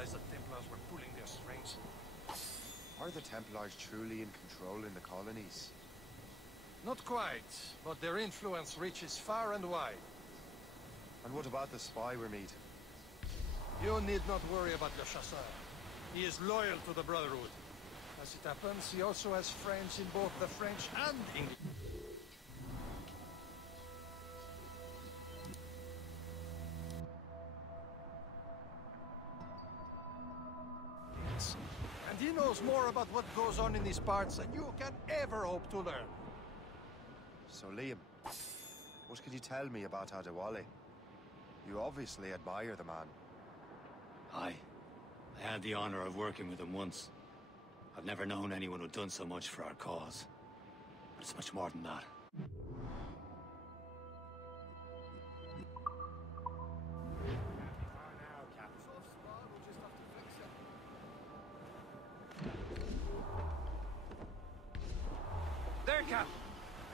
realized the Templars were pulling their strings. Are the Templars truly in control in the colonies? Not quite, but their influence reaches far and wide. And what about the spy we're meeting? You need not worry about Le Chasseur. He is loyal to the Brotherhood. As it happens, he also has friends in both the French and English. And he knows more about what goes on in these parts than you can ever hope to learn. So Liam, what can you tell me about Adewale? You obviously admire the man. I had the honor of working with him once. I've never known anyone who'd done so much for our cause. But it's much more than that. There, Cap.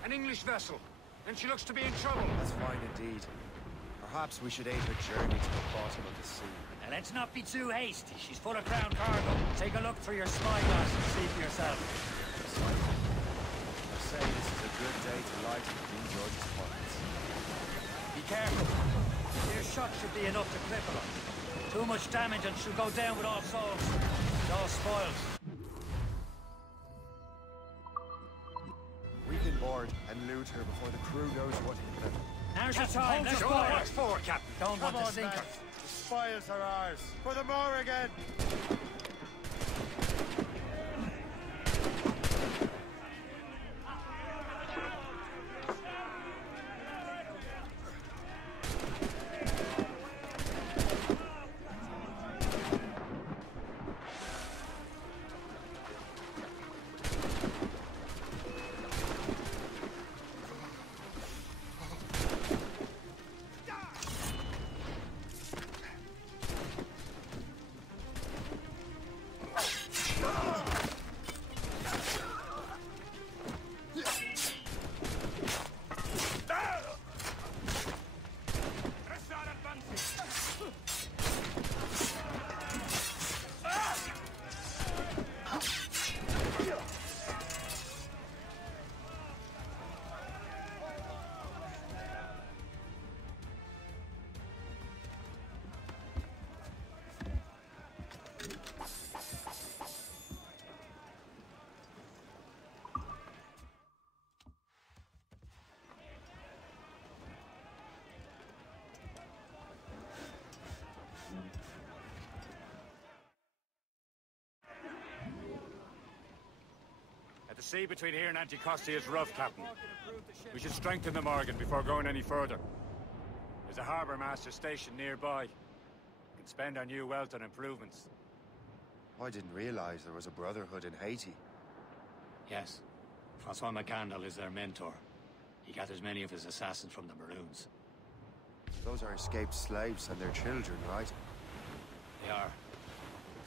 An English vessel. And she looks to be in trouble. That's fine indeed. Perhaps we should aid her journey to the bottom of the sea. Now let's not be too hasty. She's full of crown cargo. Take a look through your spyglass and see for yourself. I say this is a good day to light King George's pockets. Be careful. Your shot should be enough to cripple her. Too much damage and she'll go down with all souls. It's all spoils. We can board and loot her before the crew knows what hit them. Now's your time. Let's go. What's for, Captain? Don't want to sink her. The spoils are ours. For the Morrigan! The sea between here and Anticosti is rough, Captain. We should strengthen the Morgan before going any further. There's a harbour master stationed nearby. We can spend our new wealth on improvements. I didn't realize there was a brotherhood in Haiti. Yes. Francois McCandle is their mentor. He gathers many of his assassins from the Maroons. Those are escaped slaves and their children, right? They are.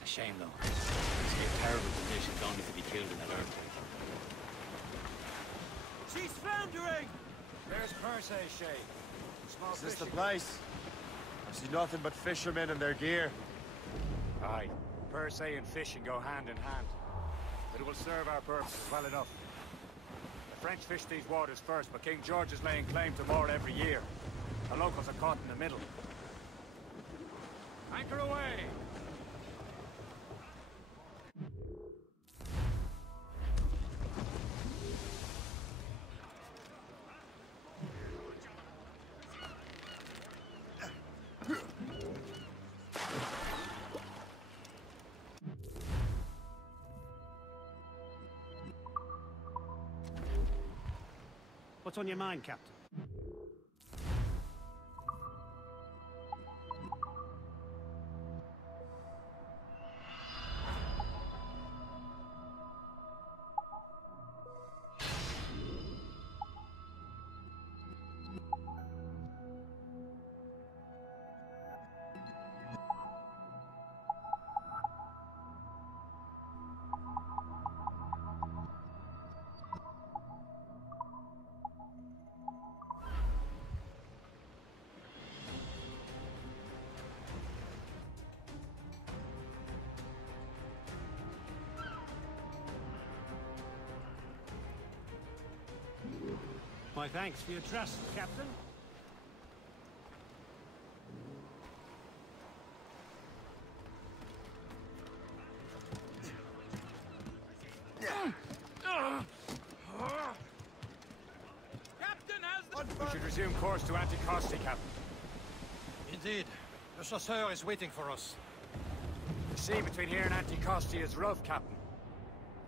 A shame, though. They escaped terrible conditions only to be killed in that earthquake. She's foundering! There's Perse, Shay. Small Is this the fishing. place? I see nothing but fishermen and their gear. Aye. Perse and fishing go hand in hand. But it will serve our purposes well enough. The French fish these waters first, but King George is laying claim to more every year. The locals are caught in the middle. Anchor away! What's on your mind, Captain? My thanks for your trust, Captain. We should resume course to Anticosti, Captain. Indeed. The chasseur is waiting for us. The sea between here and Anticosti is rough, Captain.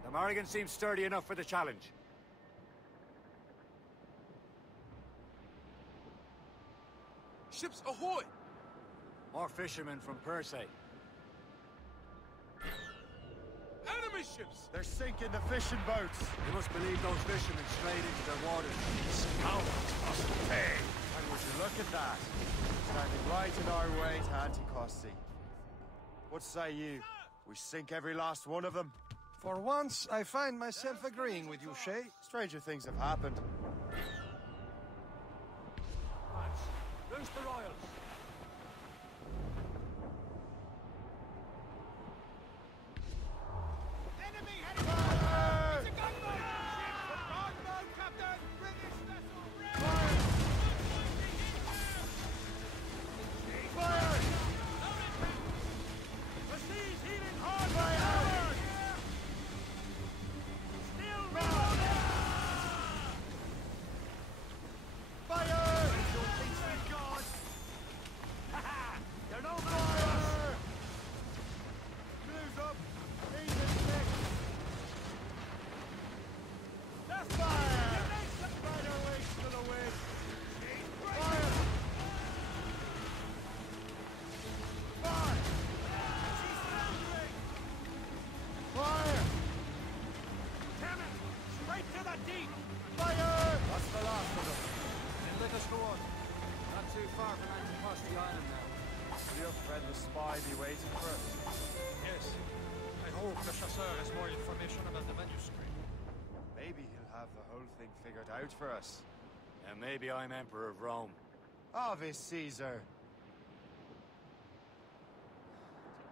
The Morrigan seems sturdy enough for the challenge. Ships ahoy! More fishermen from Persay. Enemy ships! They're sinking the fishing boats. You must believe those fishermen strayed into their waters. And would you look at that? Standing right in our way to Anticosti. What say you? We sink every last one of them? For once, I find myself agreeing with you, Shay. Stranger things have happened. Loose the royals! Enemy heading fire! It's a gunboat! Gunboat, Captain! British vessel ready! Fire! The sea's heaving hard! Fire! Still reloading! Fire! They're no Fire! Blues up! Even six! That's Fire! Right away to the wind! Fire! Fire! Fire! Damn it! Straight to the deep! Fire! That's the last of them. Then let us go on. Not too far from Anticosti Island now. Will your friend the spy be waiting for us? Yes. I hope the chasseur has more information about the manuscript. Maybe he'll have the whole thing figured out for us. And maybe I'm Emperor of Rome. Ave Caesar!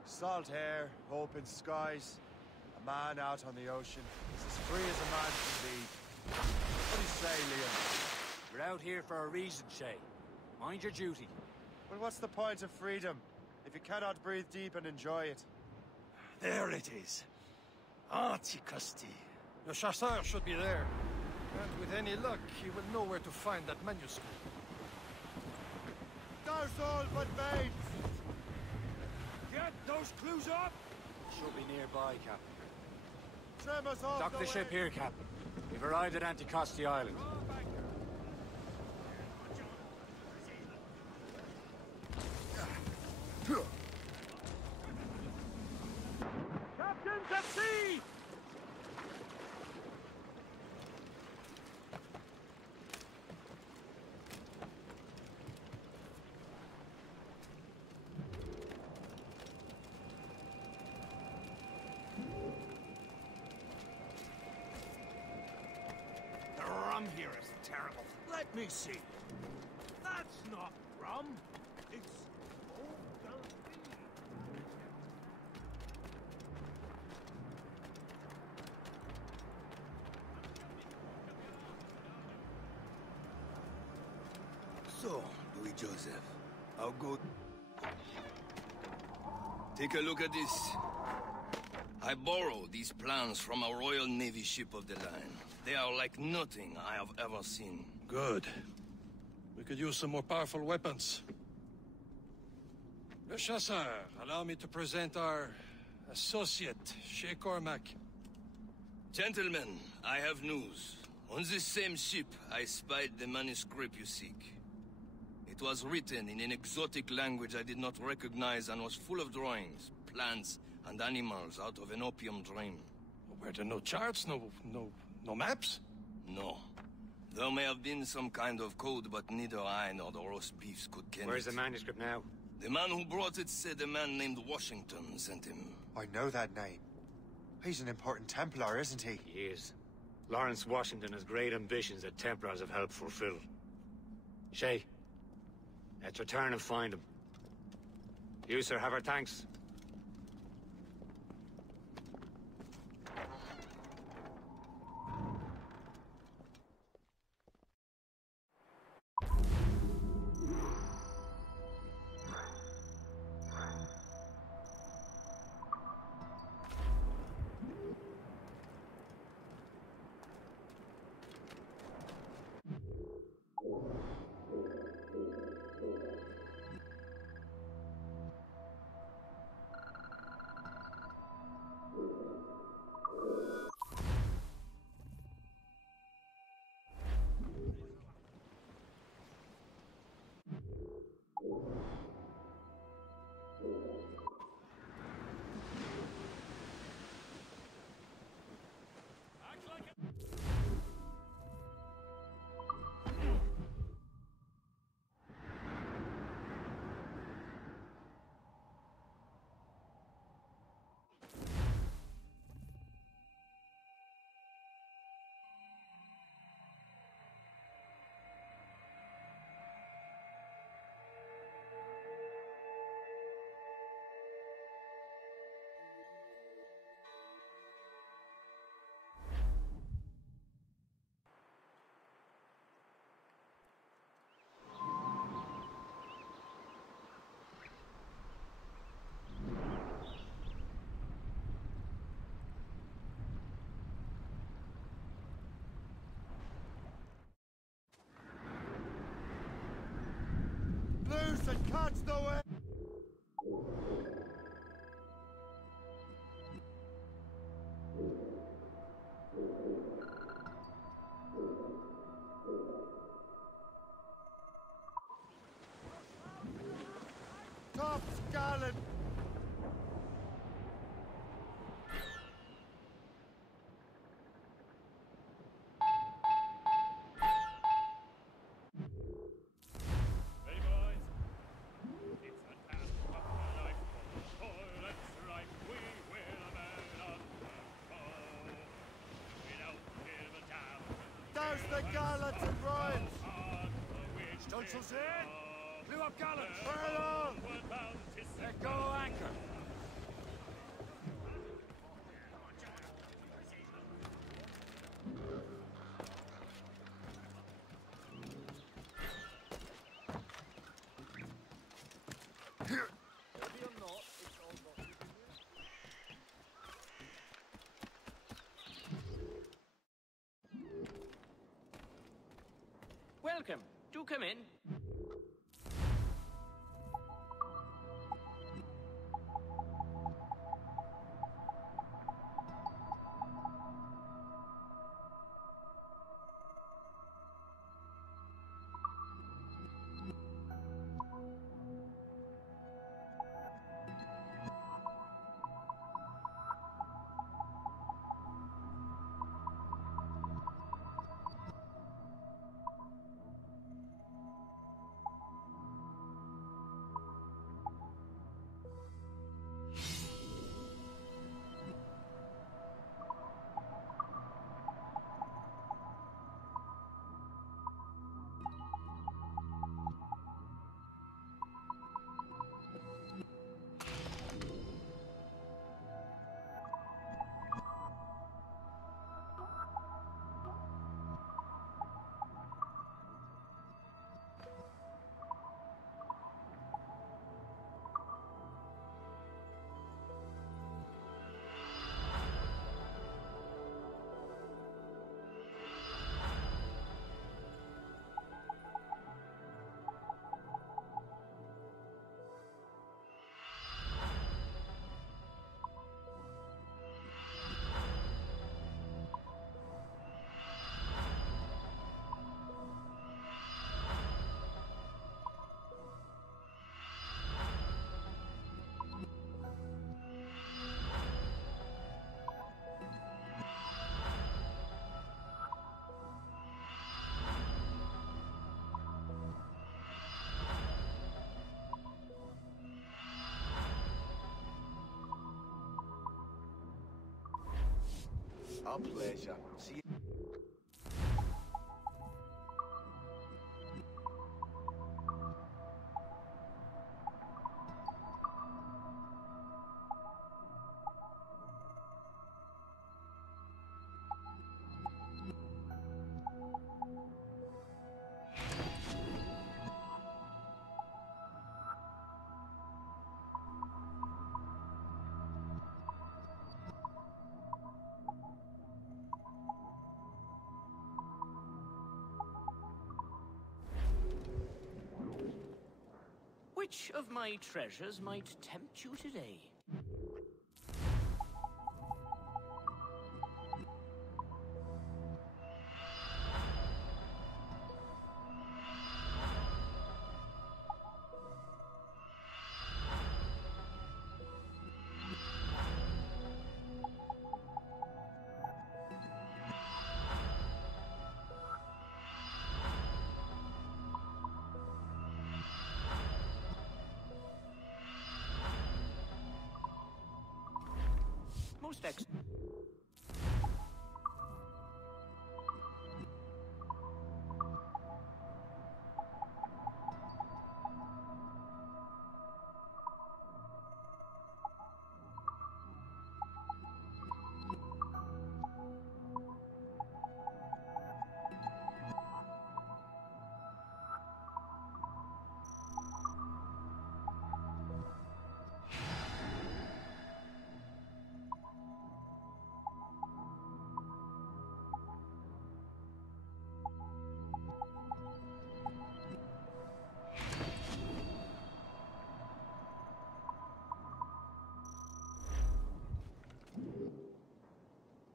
Salt air, open skies, a man out on the ocean. He's as free as a man can be. What do you say, Liam? We're out here for a reason, Shay. Mind your duty. Well, what's the point of freedom if you cannot breathe deep and enjoy it? There it is. Anticosti. The chasseur should be there. And with any luck, he will know where to find that manuscript. Those all but babes! Get those clues up! Should be nearby, Captain. Trim us off Dock the ship way. here, Captain. We've arrived at Anticosti Island. Captains at sea! The rum here is terrible. Let me see. That's not rum. It's old Delphine. So, Louis Joseph, how good? Take a look at this. I borrowed these plans from a Royal Navy ship of the line. They are like nothing I have ever seen. Good. We could use some more powerful weapons. Le Chasseur, allow me to present our associate, Shay Cormac. Gentlemen, I have news. On this same ship, I spied the manuscript you seek. It was written in an exotic language I did not recognize and was full of drawings, plants, and animals out of an opium dream. Were there no charts, no maps? No. There may have been some kind of code, but neither I nor the roast beefs could ken Where's it. the manuscript now? The man who brought it said a man named Washington sent him. I know that name. He's an important Templar, isn't he? He is. Lawrence Washington has great ambitions that Templars have helped fulfill. Shay, let's return and find him. You, sir, have our thanks. my gallants and royals! Stunsel's in! Clew up gallants! Furlong! Let go anchor! Welcome. Do come in. A pleasure. See you. Which of my treasures might tempt you today? Most excellent.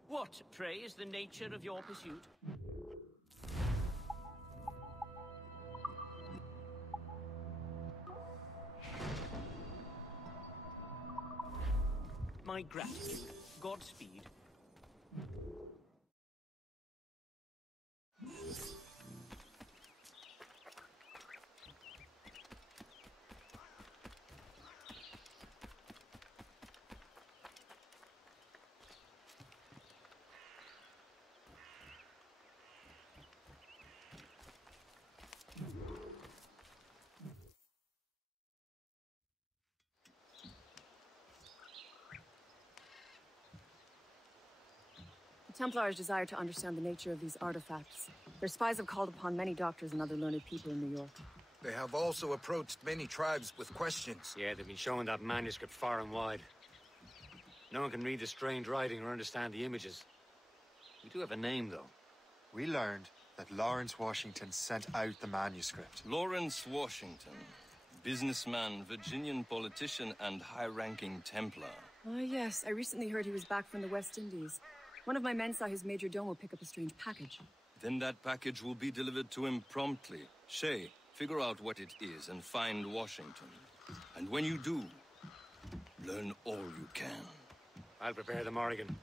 What, pray, is the nature of your pursuit? My gratitude. Godspeed. Templars desire to understand the nature of these artifacts. Their spies have called upon many doctors and other learned people in New York. They have also approached many tribes with questions. Yeah, they've been showing that manuscript far and wide. No one can read the strange writing or understand the images. We do have a name, though. We learned that Lawrence Washington sent out the manuscript. Lawrence Washington. Businessman, Virginian politician, and high-ranking Templar. Ah, yes. I recently heard he was back from the West Indies. One of my men saw his major domo pick up a strange package. Then that package will be delivered to him promptly. Shay, figure out what it is and find Washington. And when you do, learn all you can. I'll prepare the Morrigan.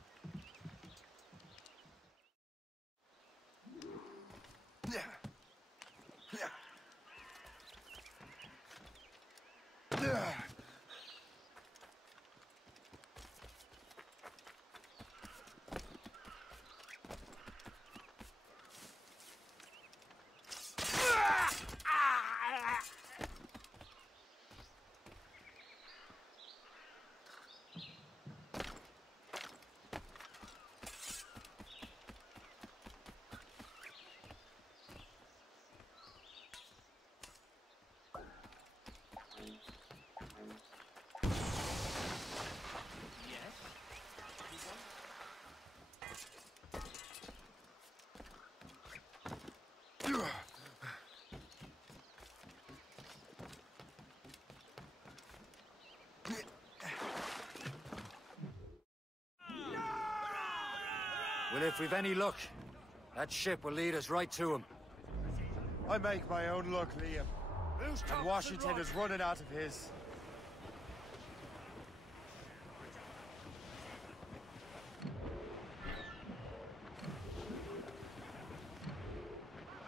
Well, if we've any luck, that ship will lead us right to him. I make my own luck, Liam. And Washington is running out of his.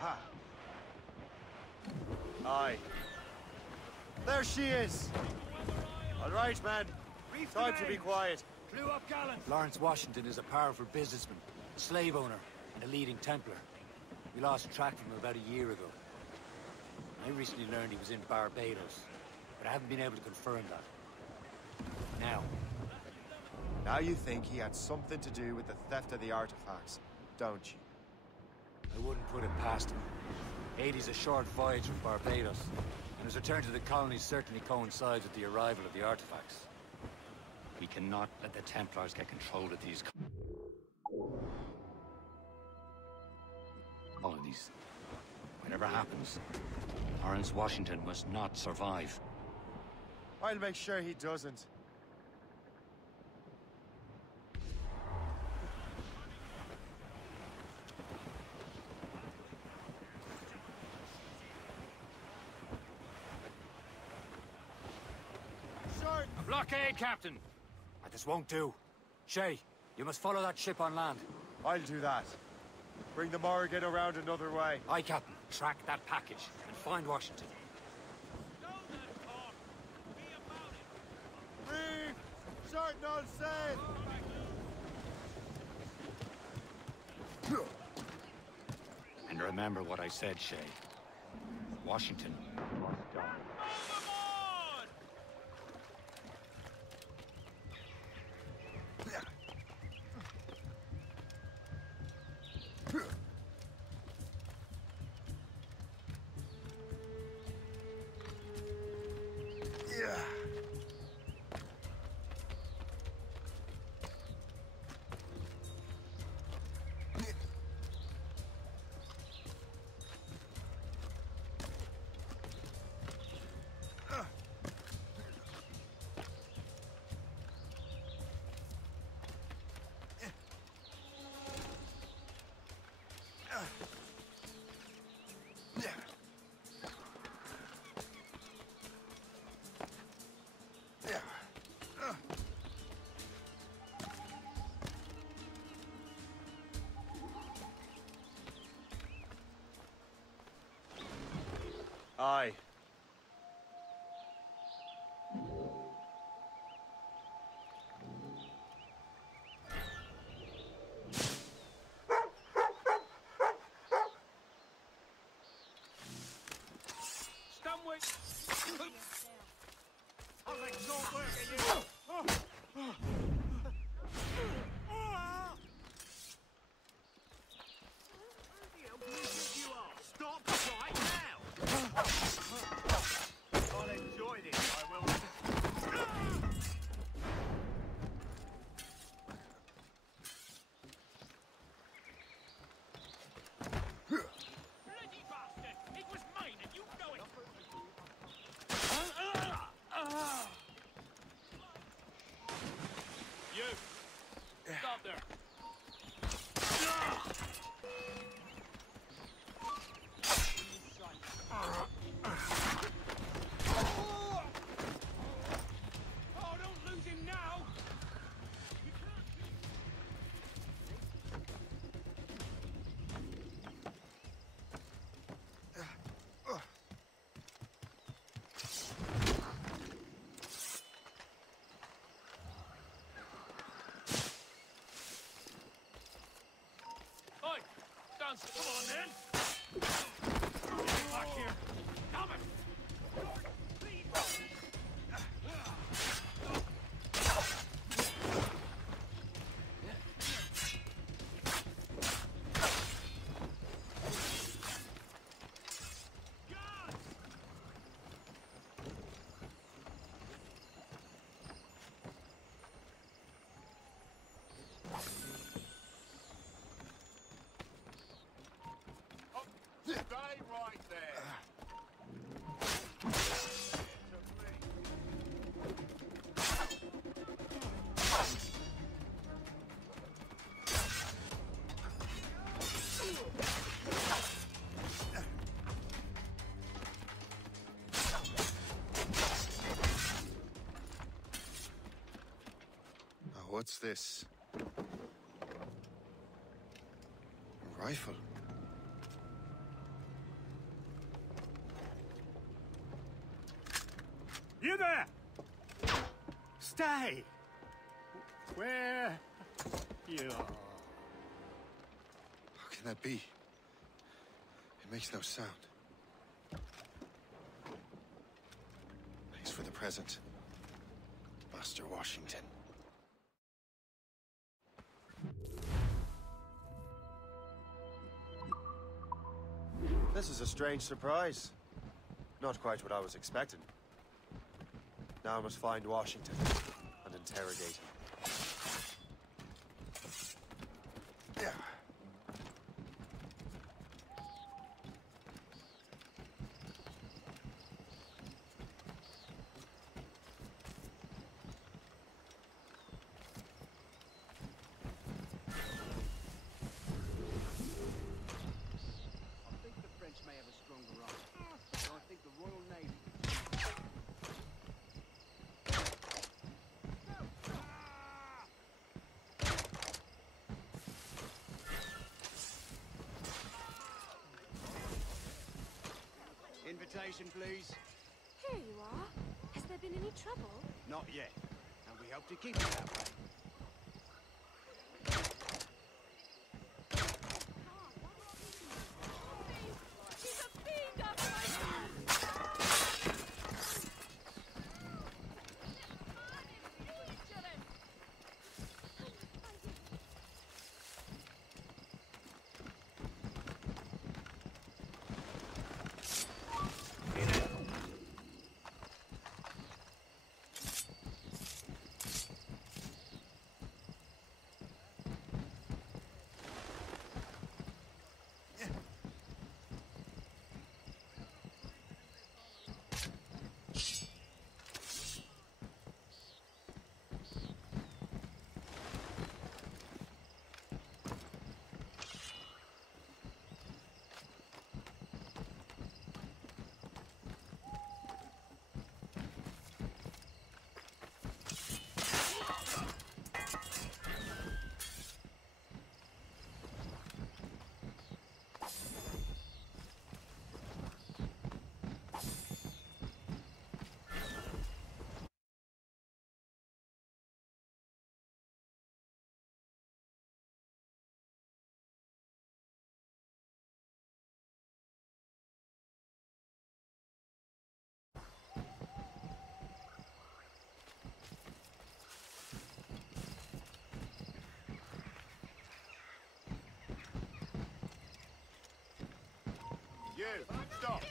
Ha! Aye. There she is! All right, man. Time to be quiet. Clew up gallant. Lawrence Washington is a powerful businessman, a slave owner, and a leading Templar. We lost track of him about a year ago. I recently learned he was in Barbados, but I haven't been able to confirm that. Now you think he had something to do with the theft of the artifacts, don't you? I wouldn't put it past him. 80's a short voyage from Barbados, and his return to the colonies certainly coincides with the arrival of the artifacts. We cannot let the Templars get control of these colonies. Whatever happens, Lawrence Washington must not survive. I'll make sure he doesn't. A blockade, Captain! This won't do. Shay, you must follow that ship on land. I'll do that. Bring the Morrigan around another way. Aye, Captain. Track that package and find Washington. Reef! Short no safe! And remember what I said, Shay. Washington must die. Aye. chance. Come on, then. Get back here. Coming. Stay right there. Now, what's this? A rifle. You there! Stay! Where you are? How can that be? It makes no sound. Thanks for the present, Master Washington. This is a strange surprise. Not quite what I was expecting. Now I must find Washington and interrogate him. Yeah. I think the French may have a stronger arm. I think the Royal Navy. Invitation, please. Here you are. Has there been any trouble? Not yet. And we hope to keep it that way. He's a fiend after my You, stop!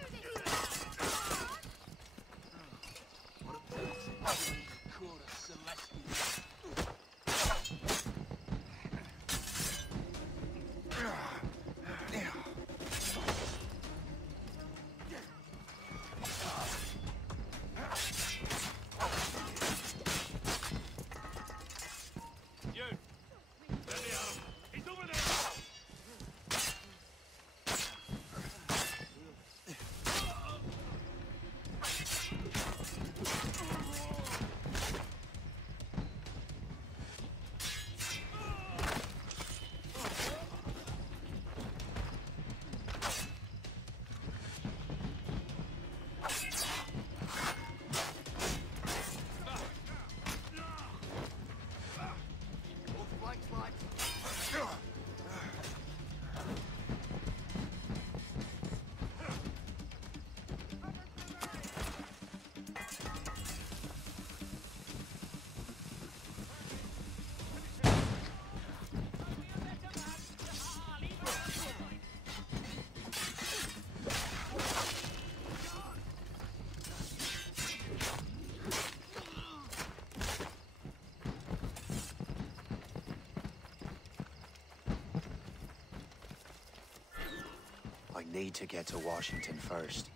I need to get to Washington first.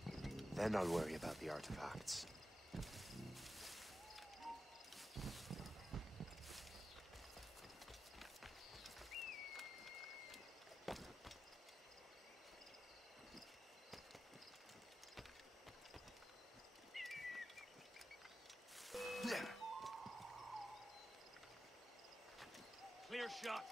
Then I'll worry about the artifacts. Clear shot.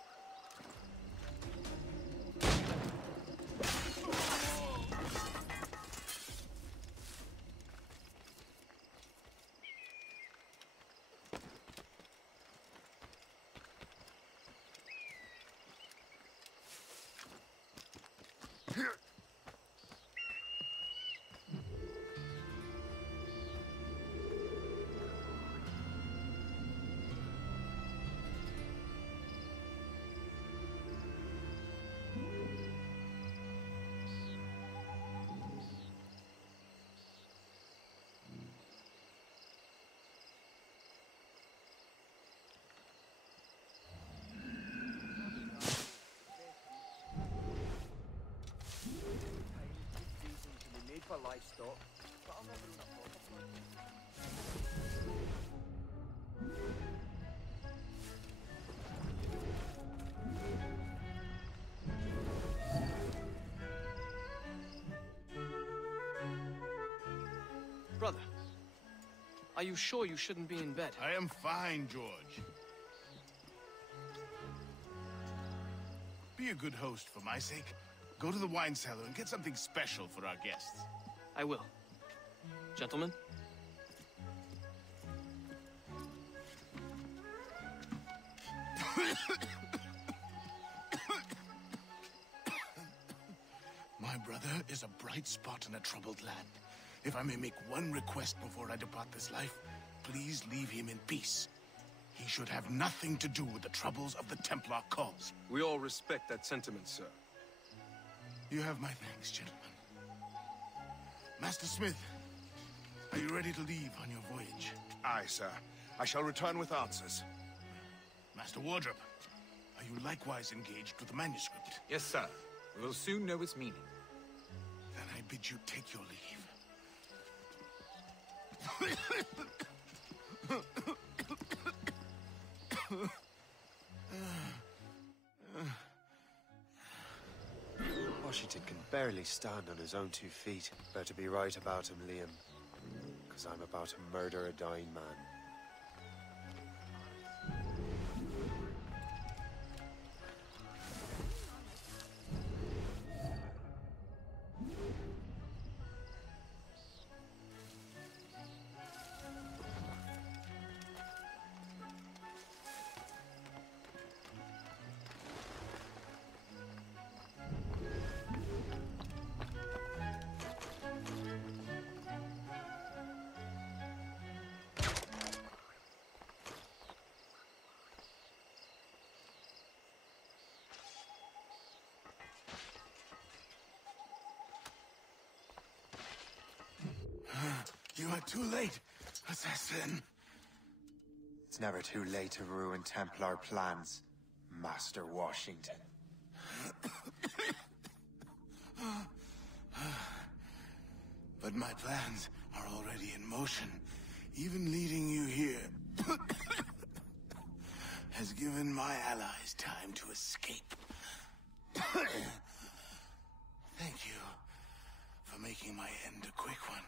For livestock, but I'll never own a proper plant. Brother, are you sure you shouldn't be in bed? I am fine, George. Be a good host for my sake. Go to the wine cellar and get something special for our guests. I will. Gentlemen? My brother is a bright spot in a troubled land. If I may make one request before I depart this life, please leave him in peace. He should have nothing to do with the troubles of the Templar cause. We all respect that sentiment, sir. You have my thanks, gentlemen. Master Smith, are you ready to leave on your voyage? Aye, sir. I shall return with answers. Master Wardrop, are you likewise engaged with the manuscript? Yes, sir. We will soon know its meaning. Then I bid you take your leave. Washington can barely stand on his own 2 feet. Better be right about him, Liam. Because I'm about to murder a dying man. You are too late, assassin. It's never too late to ruin Templar plans, Master Washington. But my plans are already in motion. Even leading you here has given my allies time to escape. Thank you for making my end a quick one.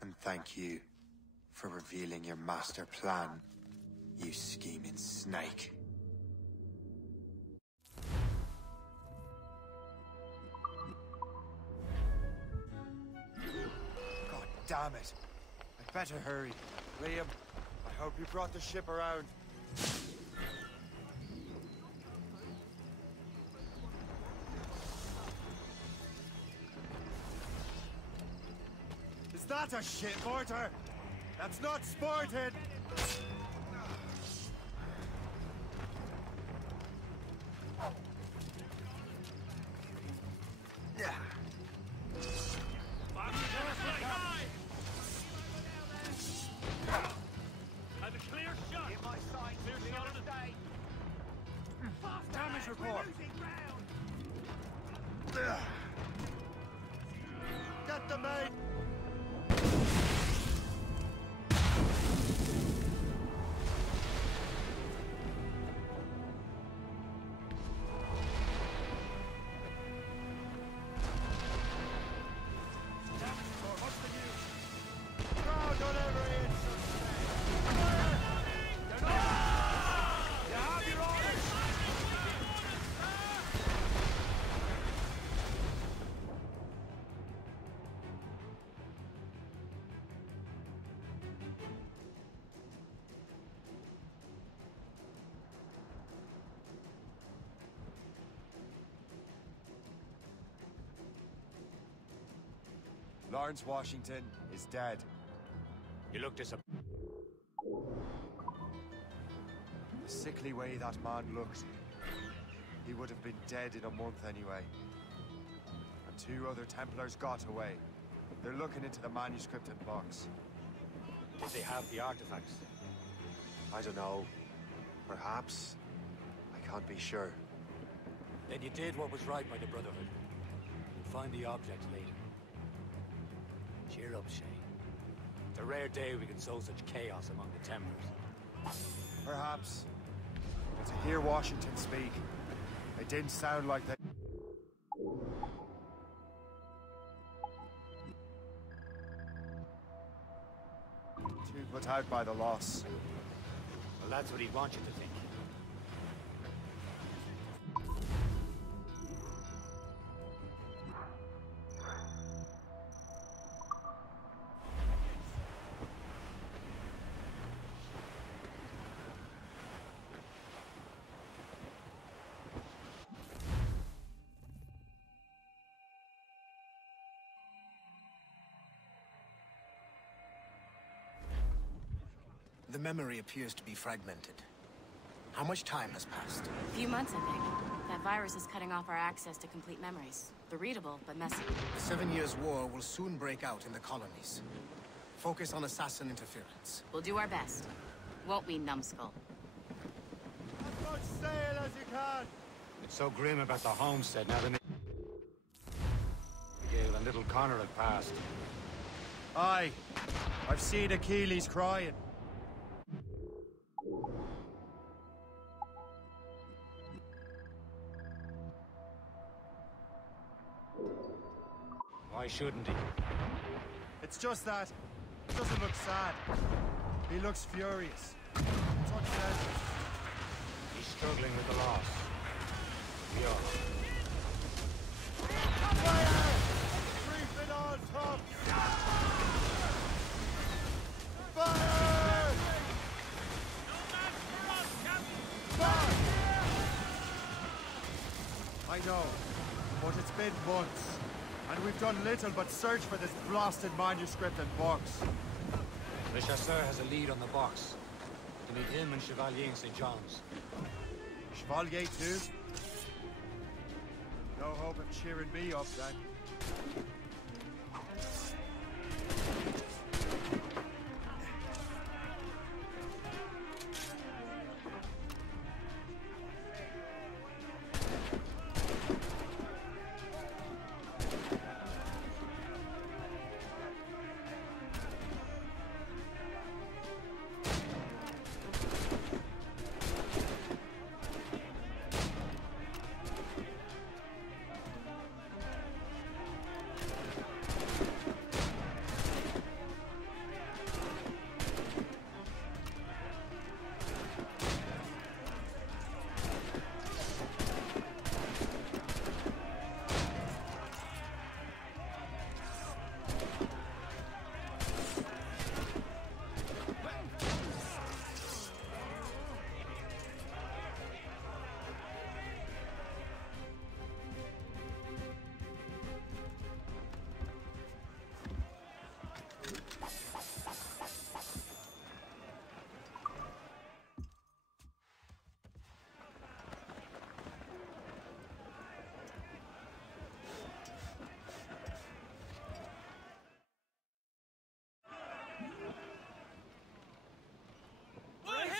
And thank you for revealing your master plan, you scheming snake. God damn it. I'd better hurry. Liam, I hope you brought the ship around. Is that a ship mortar? That's not sported! Yeah. Have a clear shot. Get my sight. Clear shot of the day. Damage report. Get the mate! Lawrence Washington is dead. You look disappointed. The sickly way that man looked. He would have been dead in a month anyway. And 2 other Templars got away. They're looking into the manuscript and box. Did they have the artifacts? I don't know. Perhaps. I can't be sure. Then you did what was right by the Brotherhood. You'll find the object later. Cheer up, Shay. It's a rare day we can sow such chaos among the Templars. Perhaps. But to hear Washington speak, it didn't sound like they... Too put out by the loss. Well, that's what he'd want you to think. The memory appears to be fragmented. How much time has passed? A few months, I think. That virus is cutting off our access to complete memories. They're readable, but messy. The 7 Years' War will soon break out in the colonies. Focus on assassin interference. We'll do our best. Won't we, numbskull? As much sail as you can! It's so grim about the homestead now that Miguel and little Connor have passed. Aye. I've seen Achilles crying. Why shouldn't he? It's just that he doesn't look sad. He looks furious. That's what says it. He's struggling with the loss. We are. Fire! Brief it on top! Fire! Fire! I know, but it's been months. And we've done little but search for this blasted manuscript and box. Le Chasseur has a lead on the box. We need him and Chevalier in St. John's. Chevalier too? No hope of cheering me up then.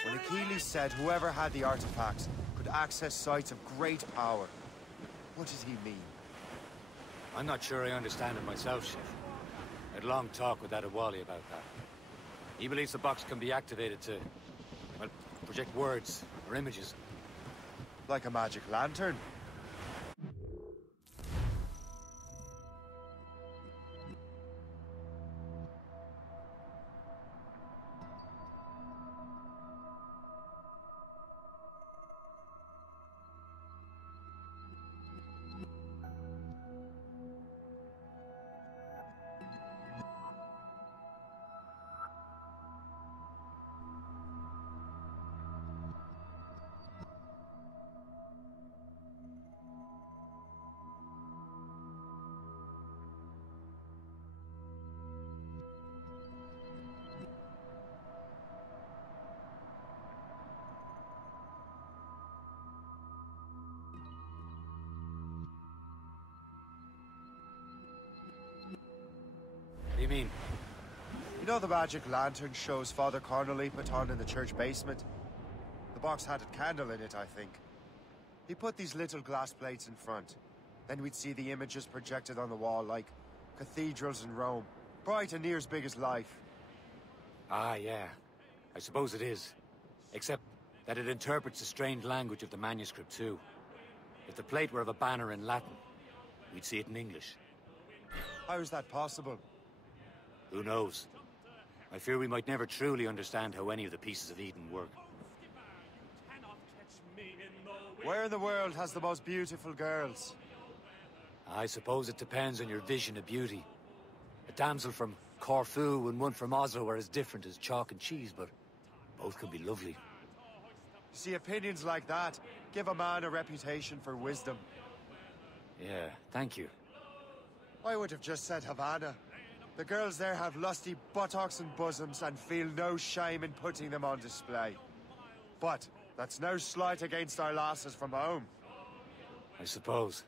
When Achilles said whoever had the artifacts could access sites of great power, what did he mean? I'm not sure I understand it myself, Chef. I had a long talk with Adewale about that. He believes the box can be activated to, well, project words or images. Like a magic lantern. What do you mean? You know the magic lantern shows Father Cornely put on in the church basement? The box had a candle in it, I think. He put these little glass plates in front. Then we'd see the images projected on the wall like cathedrals in Rome. Bright and near as big as life. Ah, yeah. I suppose it is. Except that it interprets the strange language of the manuscript, too. If the plate were of a banner in Latin, we'd see it in English. How is that possible? Who knows? I fear we might never truly understand how any of the pieces of Eden work. Where in the world has the most beautiful girls? I suppose it depends on your vision of beauty. A damsel from Corfu and one from Oslo are as different as chalk and cheese, but both can be lovely. You see, opinions like that give a man a reputation for wisdom. Yeah, thank you. I would have just said Havana. The girls there have lusty buttocks and bosoms and feel no shame in putting them on display. But that's no slight against our lasses from home. I suppose.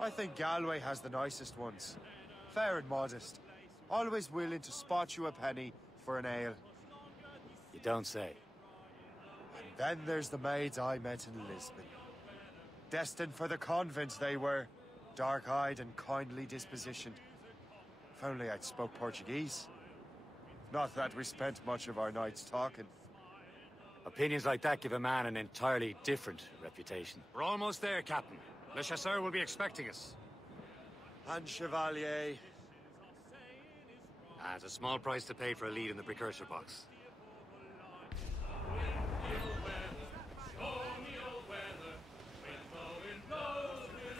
I think Galway has the nicest ones. Fair and modest. Always willing to spot you a penny for an ale. You don't say. And then there's the maids I met in Lisbon. Destined for the convent they were. Dark-eyed and kindly dispositioned. If only I'd spoke Portuguese. Not that we spent much of our nights talking. Opinions like that give a man an entirely different reputation. We're almost there, Captain. Le Chasseur will be expecting us. And Chevalier. It's a small price to pay for a lead in the precursor box.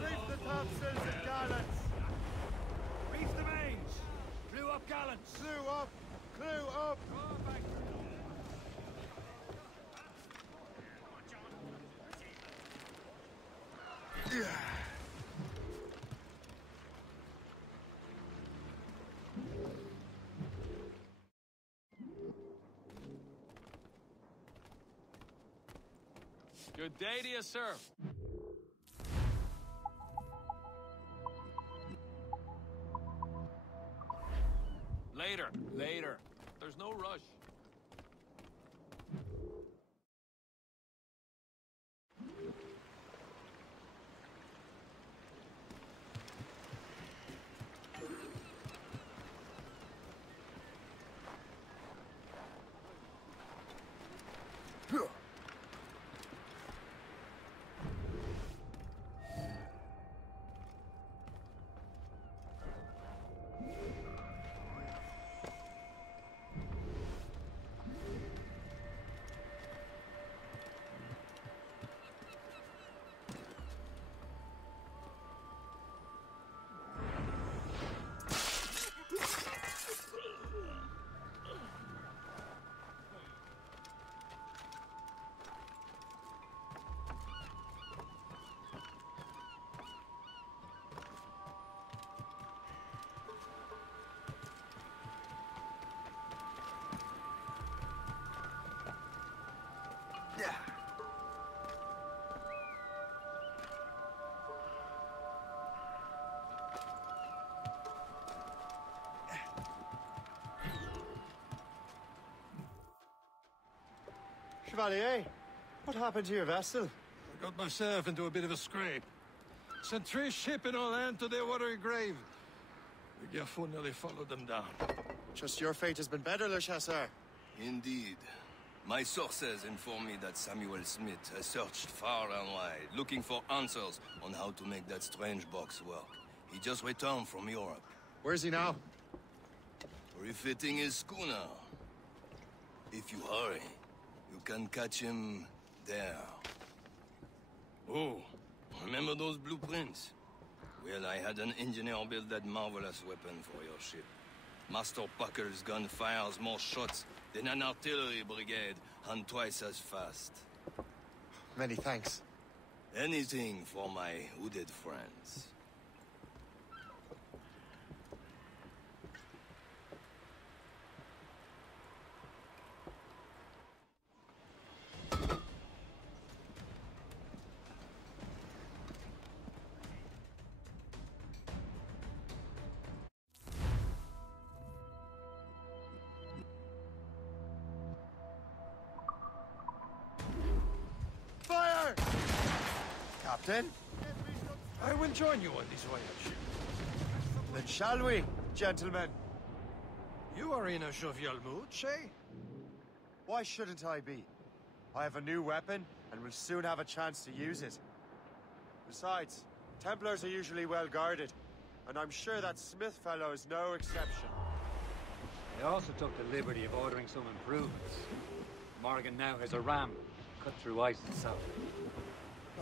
Reef the topsails and gallants! Reef the mains! Clew up gallants! Clew up! Clew up! Good day to you, sir. Later. There's no rush. Chevalier, what happened to your vessel? I got myself into a bit of a scrape. Sent 3 ships in our land to their watery grave. The Gerfo nearly followed them down. Just your fate has been better, Le Chasseur. Indeed. My sources inform me that Samuel Smith has searched far and wide, looking for answers on how to make that strange box work. He just returned from Europe. Where's he now? Refitting his schooner. If you hurry, you can catch him there. Oh, remember those blueprints? Well, I had an engineer build that marvelous weapon for your ship. Master Puckle's gun fires more shots than an artillery brigade, and twice as fast. Many thanks. Anything for my hooded friends. Fire! Captain? I will join you on this voyage. Then shall we, gentlemen? You are in a jovial mood, Shay? Why shouldn't I be? I have a new weapon, and will soon have a chance to use it. Besides, Templars are usually well guarded, and I'm sure that Smith fellow is no exception. I also took the liberty of ordering some improvements. Morgan now has a ram cut through ice itself.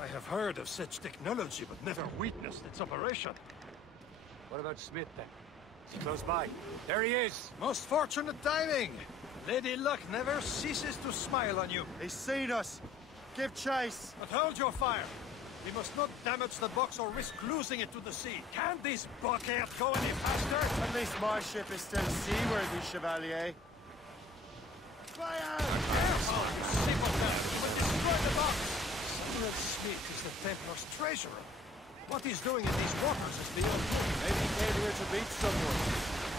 I have heard of such technology, but never witnessed its operation. What about Smith, then? Is he close by? There he is! Most fortunate timing! Lady Luck never ceases to smile on you. He's seen us! Give chase! But hold your fire! We must not damage the box or risk losing it to the sea. Can this blockade go any faster? At least my ship is still seaworthy, Chevalier. Fire! Careful, you simpleton! You will destroy the box! Samuel Smith is the Templar's treasurer. What he's doing in these waters is beyond me. Maybe he came here to meet someone,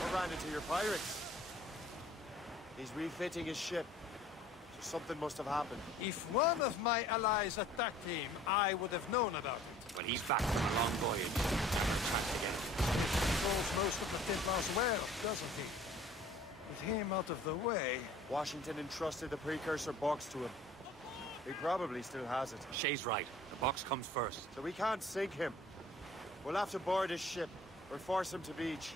or ran into your pirates. He's refitting his ship, so something must have happened. If one of my allies attacked him, I would have known about it. But he's back from a long voyage. Never tracked again. He knows most of the Templars well, doesn't he? With him out of the way... Washington entrusted the precursor box to him. He probably still has it. Shay's right. The box comes first. So we can't sink him. We'll have to board his ship, or force him to beach.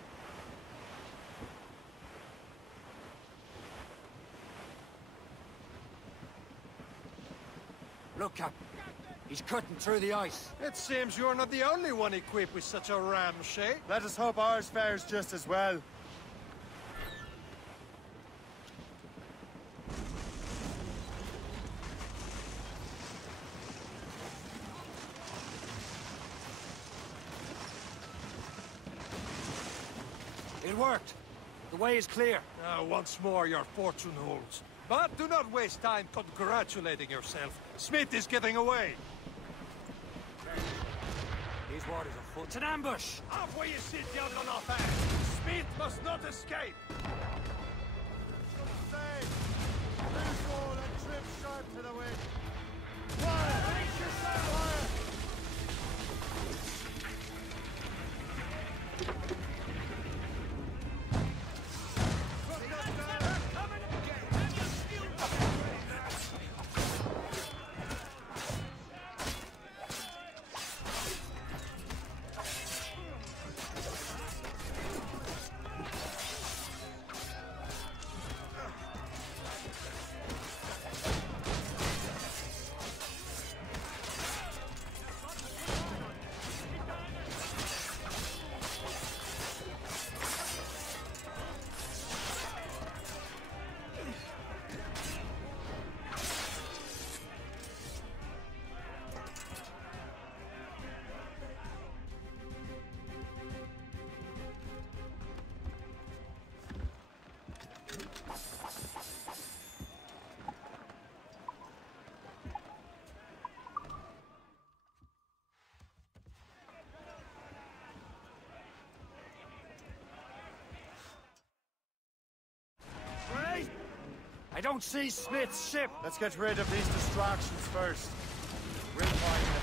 Look, Captain. He's cutting through the ice. It seems you're not the only one equipped with such a ram, Shay. Let us hope ours fares just as well. It worked. The way is clear. Once more, your fortune holds. But do not waste time congratulating yourself. Smith is getting away. These waters are full. It's an ambush! Off where you sit, you on off hand. Smith must not escape. Loose all and trim sharp to the wind. Fire! Brace yourself! Fire! I don't see Smith's ship. Let's get rid of these distractions first. We'll find him.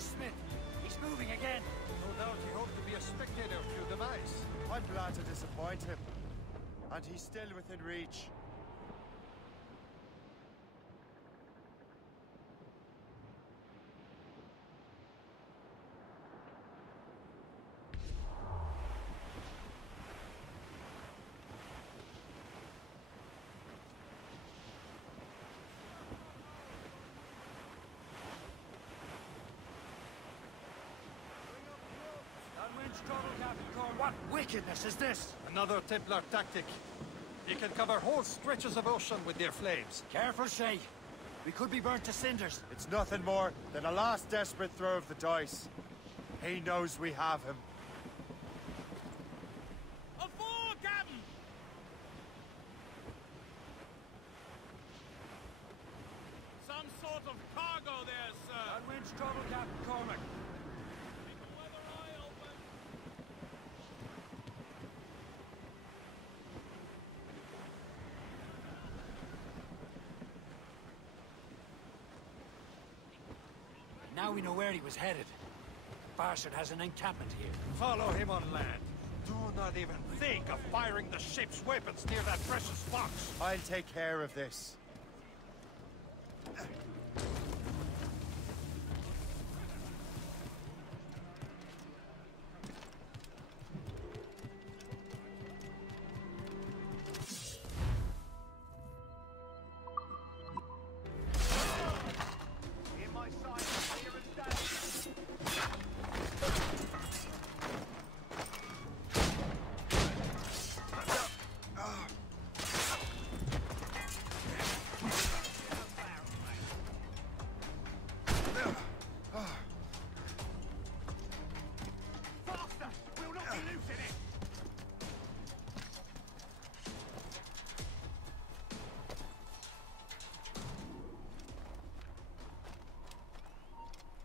Where's Smith? He's moving again. No doubt he hoped to be a spectator of your demise. I'm glad to disappoint him. And he's still within reach. What wickedness is this? Another Templar tactic. They can cover whole stretches of ocean with their flames. Careful, Shay. We could be burnt to cinders. It's nothing more than a last desperate throw of the dice. He knows we have him. Afore, Captain! Some sort of cargo there, sir. That wind's trouble, Captain Cormac. Keep the weather eye open. Now we know where he was headed. Bastard has an encampment here. Follow him on land. Do not even think of firing the ship's weapons near that precious box. I'll take care of this.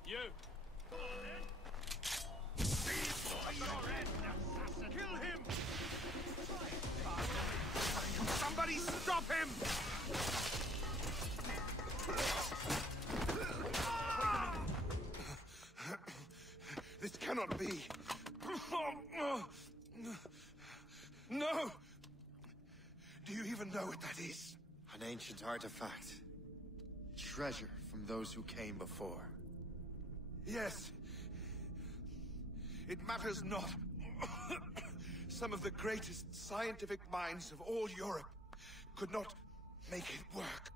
You! Come on, then! Kill him! Somebody stop him! This cannot be. No! Do you even know what that is? An ancient artifact. Treasure from those who came before. Yes. It matters not. Some of the greatest scientific minds of all Europe could not make it work.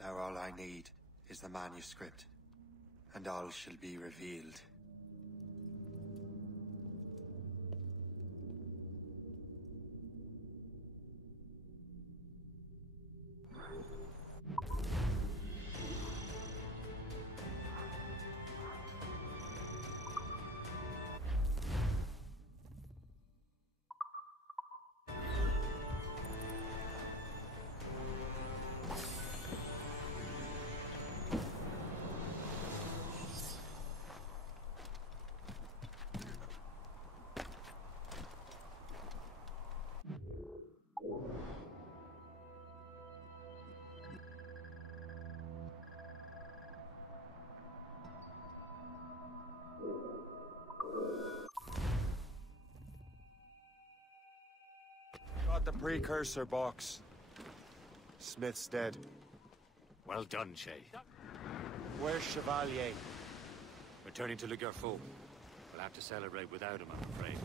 Now all I need is the manuscript, and all shall be revealed. Got the precursor box. Smith's dead. Well done, Shay. Where's Chevalier? Returning to Le Garfou. We'll have to celebrate without him, I'm afraid.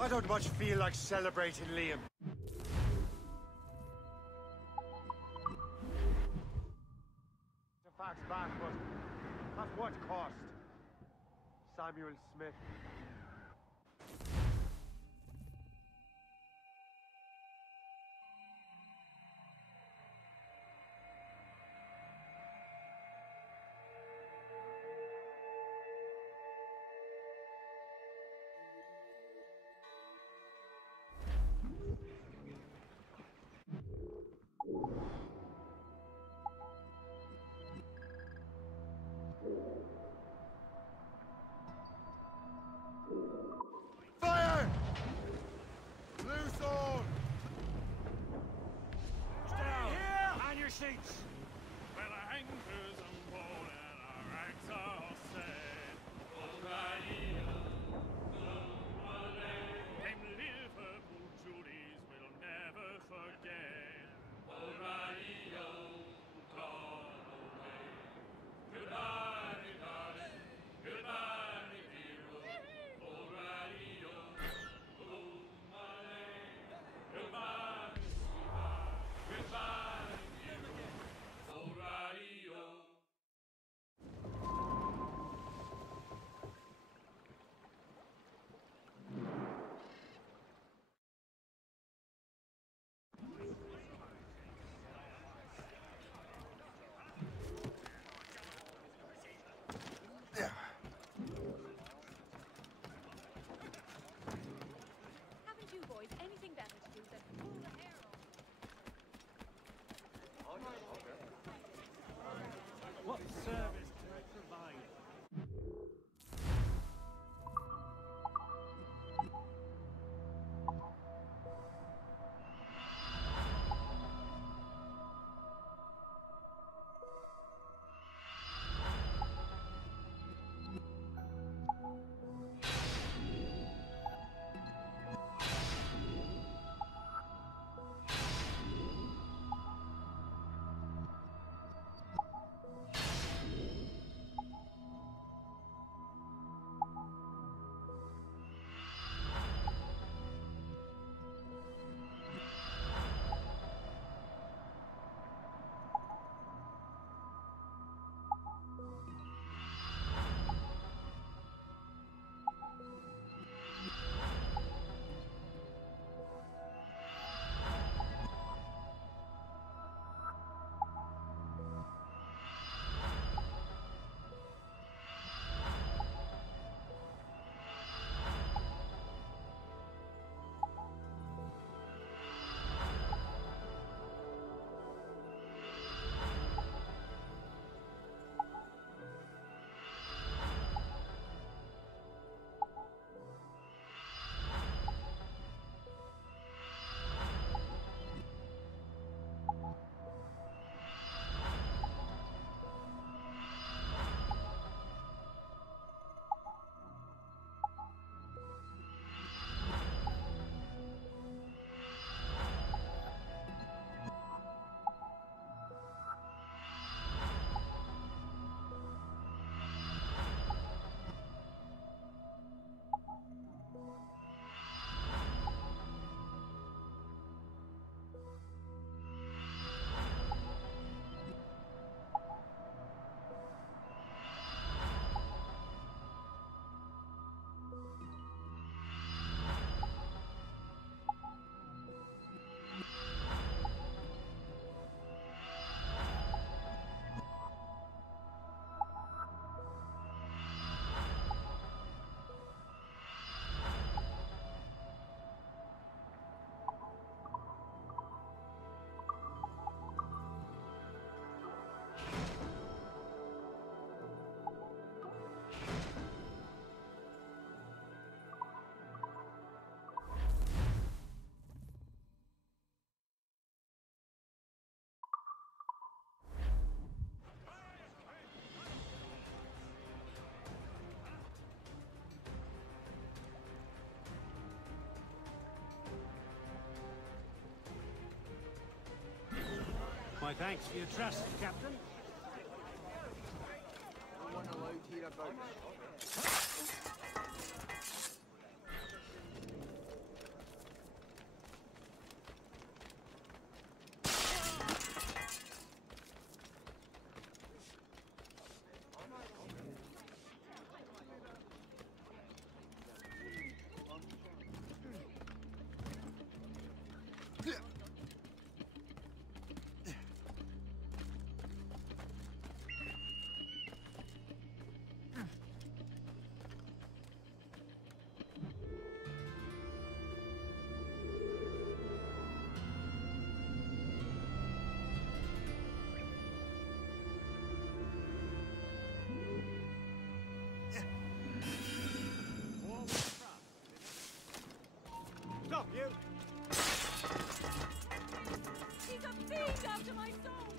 I don't much feel like celebrating, Liam. The facts back, but at what cost? Samuel Smith. My thanks for your trust, Captain. No one allowed hereabouts. Stop, you! He's a fiend after my soul!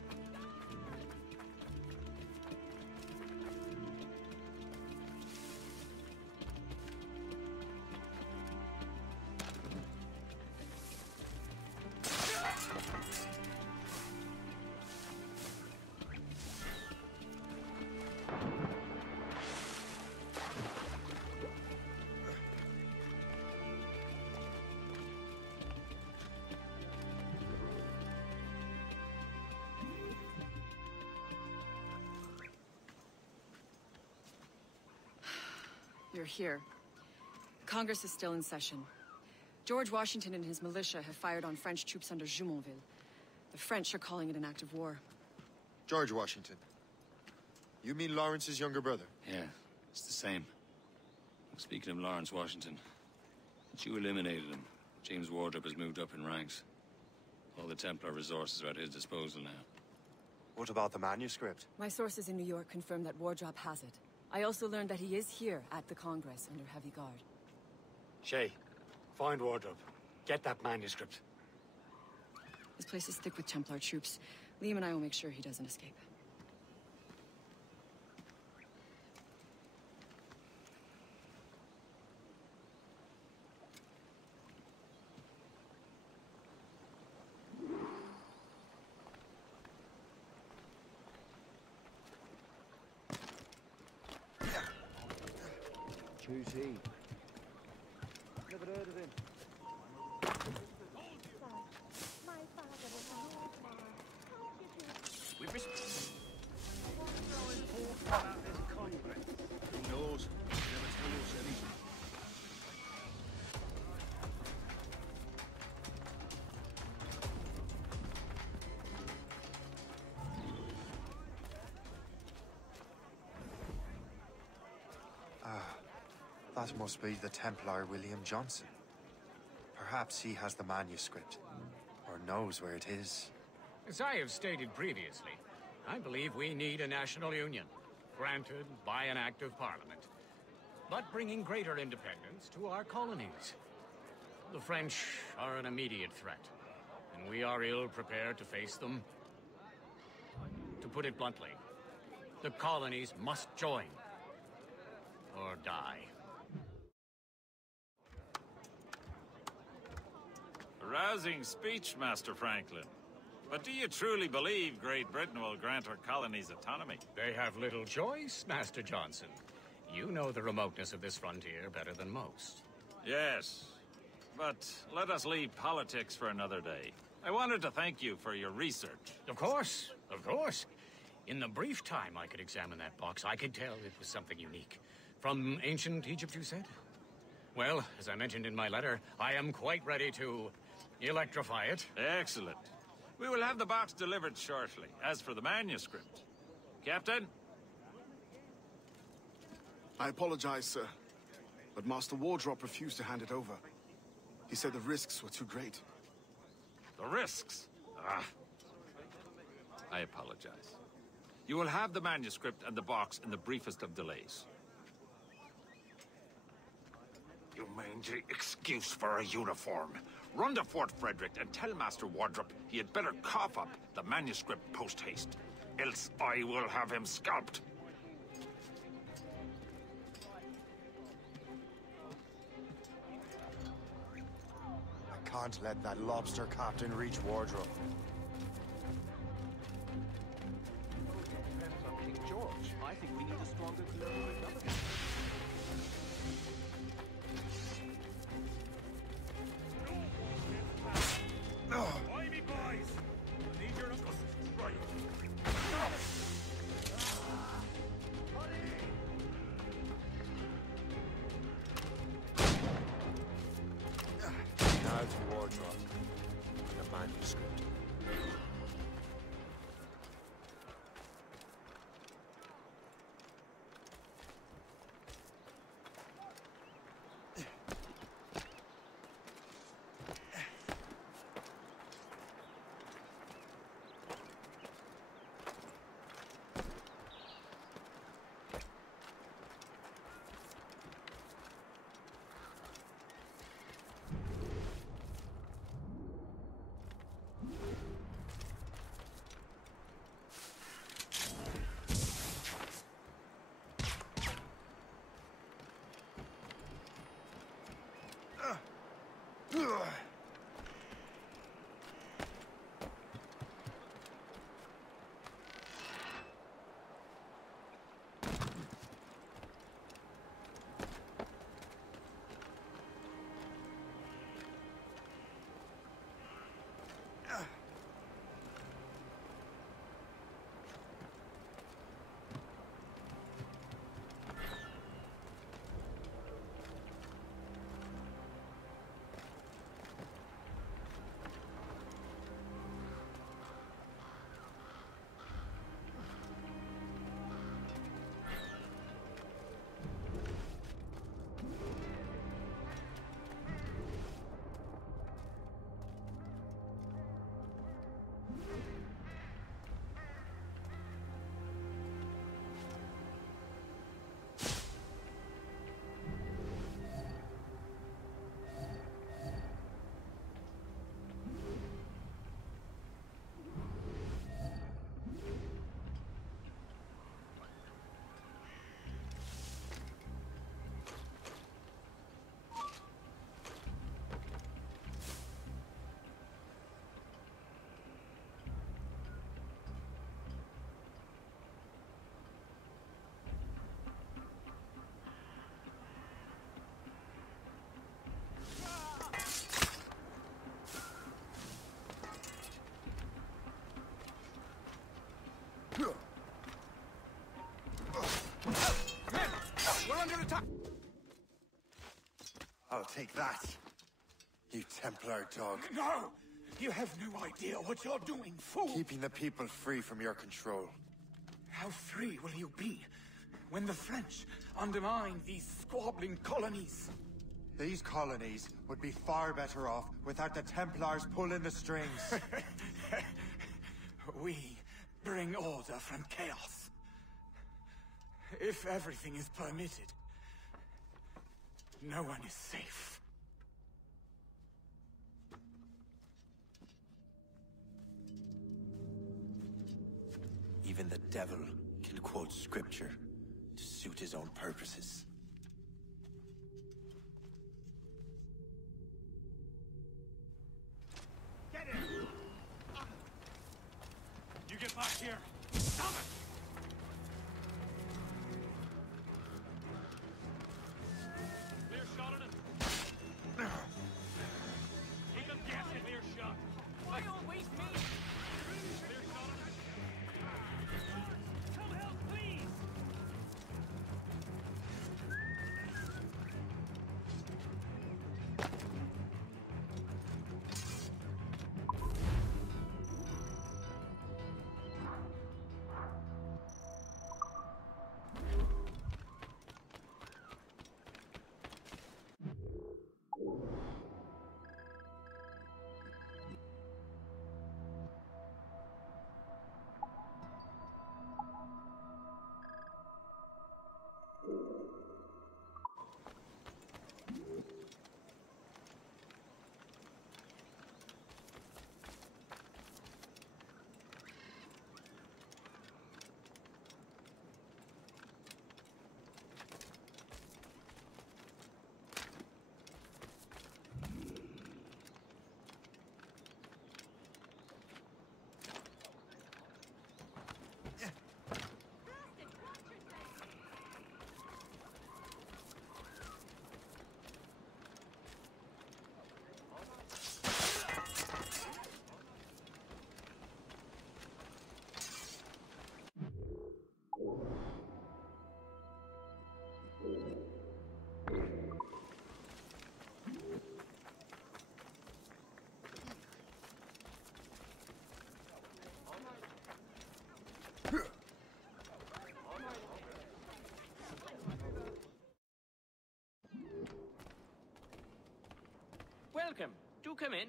You're here. Congress is still in session. George Washington and his militia have fired on French troops under Jumonville. The French are calling it an act of war. George Washington. You mean Lawrence's younger brother? Yeah, it's the same. Speaking of Lawrence Washington, since you eliminated him, James Wardrop has moved up in ranks. All the Templar resources are at his disposal now. What about the manuscript? My sources in New York confirm that Wardrop has it. I also learned that he is here at the Congress under heavy guard. Shay, find Wardrop. Get that manuscript. This place is thick with Templar troops. Liam and I will make sure he doesn't escape. Who's he? Never heard of him. We've been... What's so important about this Congress? Who knows? Never tell you, said he. That must be the Templar William Johnson. Perhaps he has the manuscript, or knows where it is. As I have stated previously, I believe we need a national union, granted by an act of parliament, but bringing greater independence to our colonies. The French are an immediate threat, and we are ill prepared to face them. To put it bluntly, the colonies must join, or die. Rousing speech, Master Franklin. But do you truly believe Great Britain will grant our colonies autonomy? They have little choice, Master Johnson. You know the remoteness of this frontier better than most. Yes, but let us leave politics for another day. I wanted to thank you for your research. Of course, of course. In the brief time I could examine that box, I could tell it was something unique. From ancient Egypt, you said? Well, as I mentioned in my letter, I am quite ready to electrify it. Excellent. We will have the box delivered shortly. As for the manuscript... Captain? I apologize, sir, but Master Wardrop refused to hand it over. He said the risks were too great. The risks? Ah. I apologize. You will have the manuscript and the box in the briefest of delays. You mangy excuse for a uniform. Run to Fort Frederick and tell Master Wardrop he had better cough up the manuscript post-haste. Else I will have him scalped. I can't let that lobster captain reach Wardrop. I think we need a stronger colonial government. Why me boys? I need your just right. Now to wardrobe. The manuscript. We're under attack! I'll take that, you Templar dog. No! You have no idea what you're doing, fool! Keeping the people free from your control. How free will you be when the French undermine these squabbling colonies? These colonies would be far better off without the Templars pulling the strings. We bring order from chaos. If everything is permitted, no one is safe. Even the devil can quote scripture to suit his own purposes. Get in! You get back here! Stop it! Clear shot on him. Keep him guessing. Clear shot. Why always me? Clear shot on him. Come help, please! welcome. Do come in.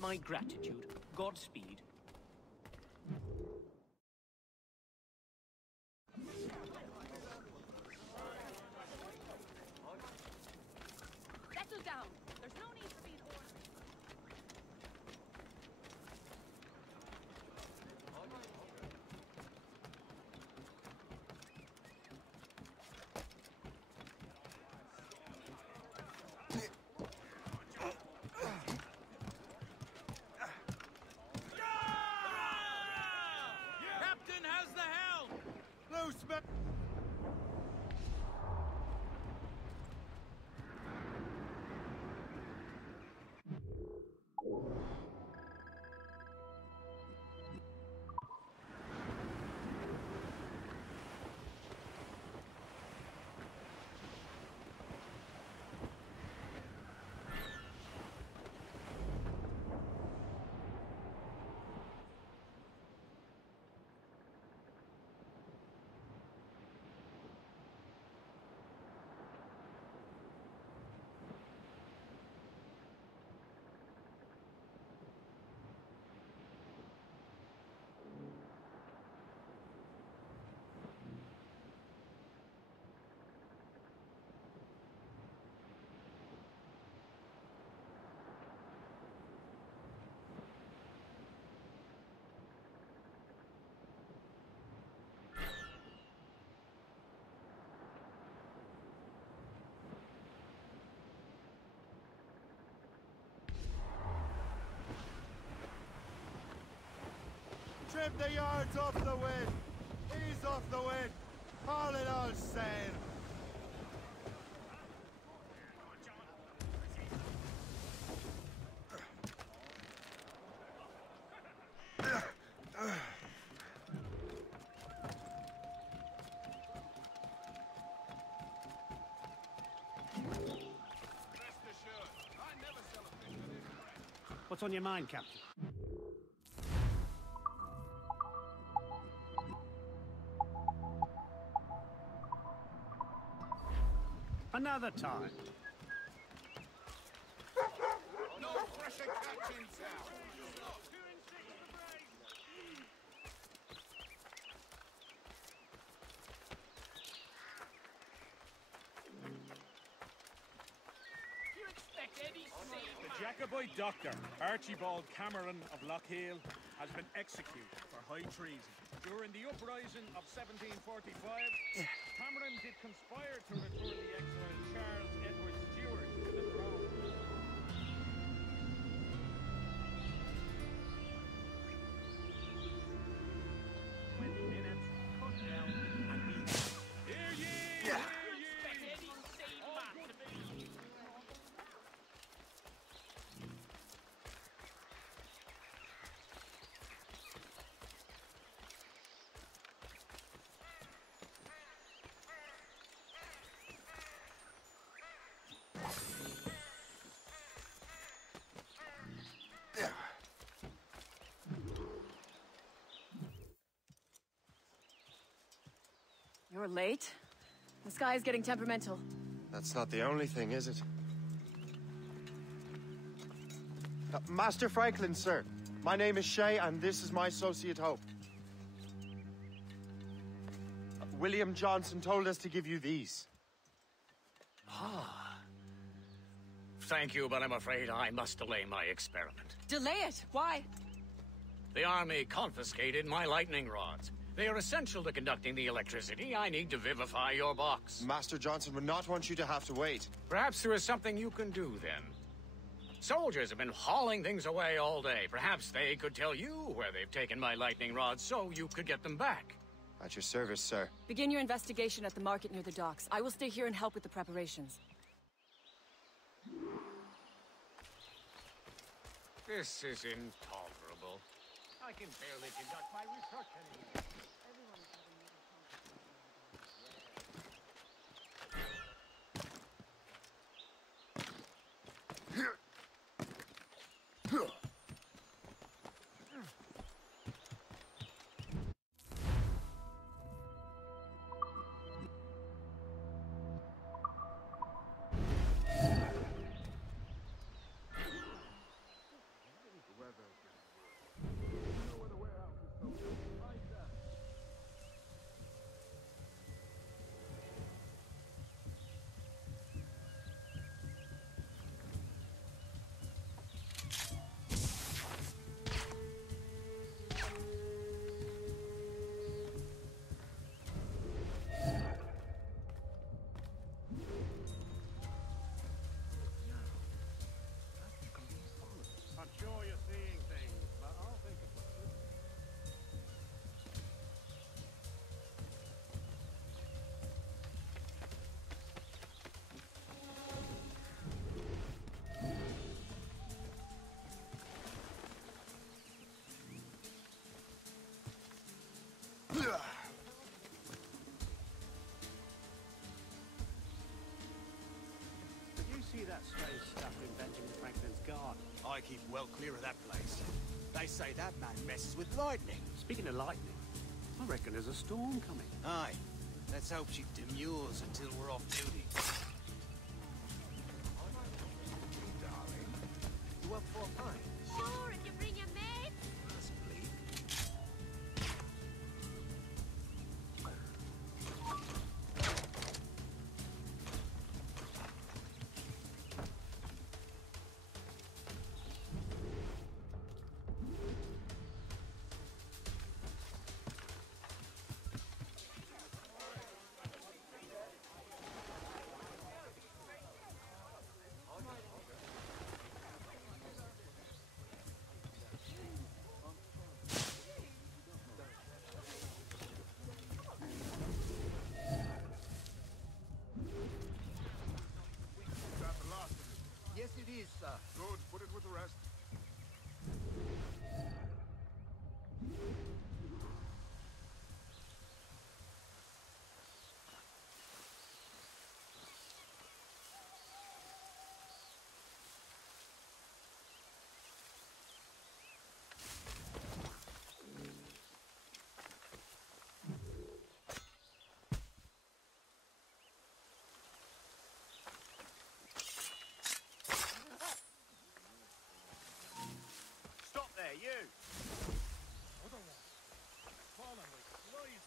My gratitude. Godspeed. Settle down. There's no need for being ordered. Captain has the helm! Loose, man! Trim the yards off the wind! Ease off the wind! Haul it all sail! What's on your mind, Captain? Another time. No fresh catch in town! You expect any sailor? The Jacobite doctor, Archibald Cameron of Lockheal, has been executed for high treason. During the uprising of 1745, Cameron did conspire to return the exiled Charles Edward Stuart to the throne. Hear ye! You expect any sane man to believe? You're late. The sky is getting temperamental. That's not the only thing, is it? Master Franklin, sir. My name is Shay, and this is my associate Hope. William Johnson told us to give you these. Ah. Thank you, but I'm afraid I must delay my experiment. Delay it? Why? The army confiscated my lightning rods. They are essential to conducting the electricity I need to vivify your box. Master Johnson would not want you to have to wait. Perhaps there is something you can do, then. Soldiers have been hauling things away all day. Perhaps they could tell you where they've taken my lightning rods so you could get them back. At your service, sir. Begin your investigation at the market near the docks. I will stay here and help with the preparations. This is intolerable. I can barely conduct my research anymore. that strange stuff in Benjamin Franklin's garden? I keep well clear of that place. They say that man messes with lightning. Speaking of lightning, I reckon there's a storm coming. Aye. Let's hope she demurs until we're off duty. Darling, you up for a pint? Sure, if you bring your maid. That's bleak. Yes, it is, sir. Good, put it with the rest. Stop there, you! Other one. Falling like flies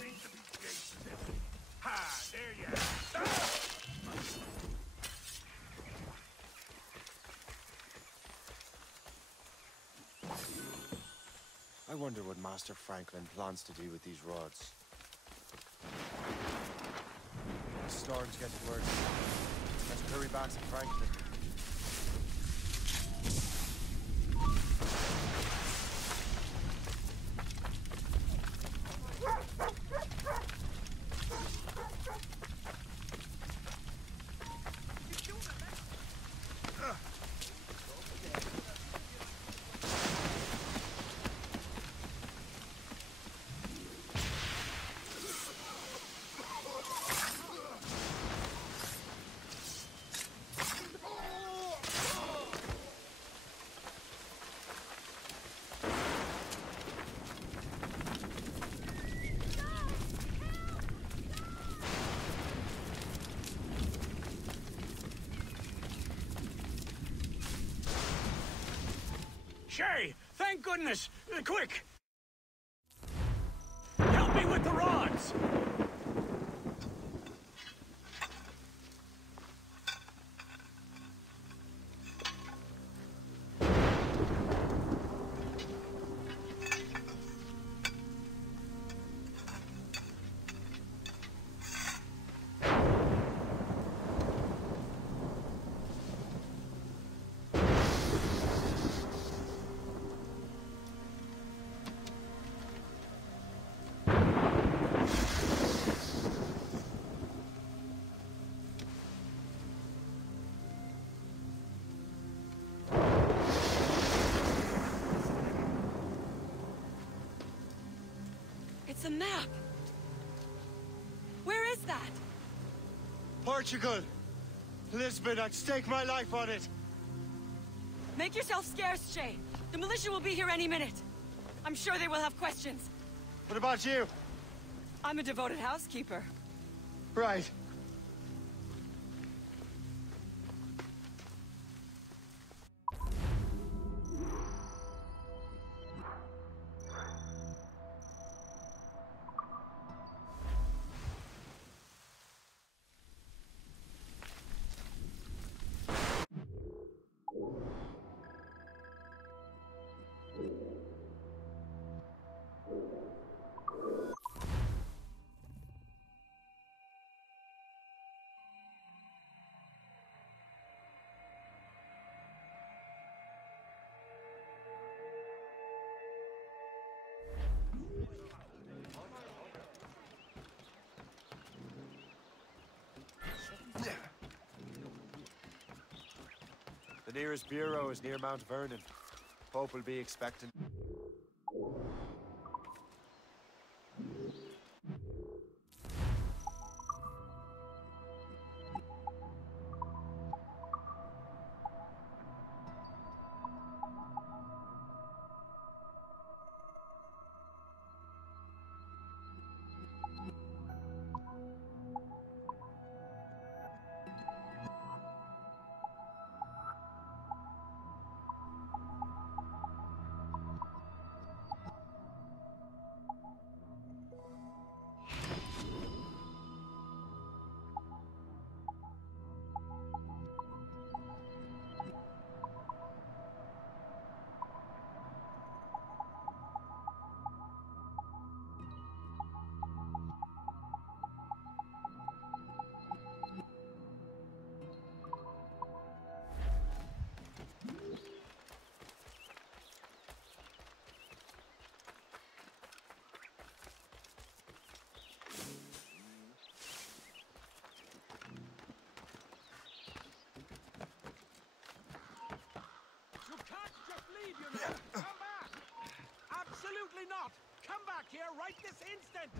Need to be Jason. Ha! There you are. I wonder what Master Franklin plans to do with these rods. The storm's getting worse. Let's hurry back to Franklin. Shay, thank goodness! Quick! Help me with the rods! It's a map! Where is that? Portugal! Lisbon, I'd stake my life on it! Make yourself scarce, Shay. The militia will be here any minute. I'm sure they will have questions. What about you? I'm a devoted housekeeper. Right. The nearest bureau is near Mount Vernon. Pope will be expecting. right this instant!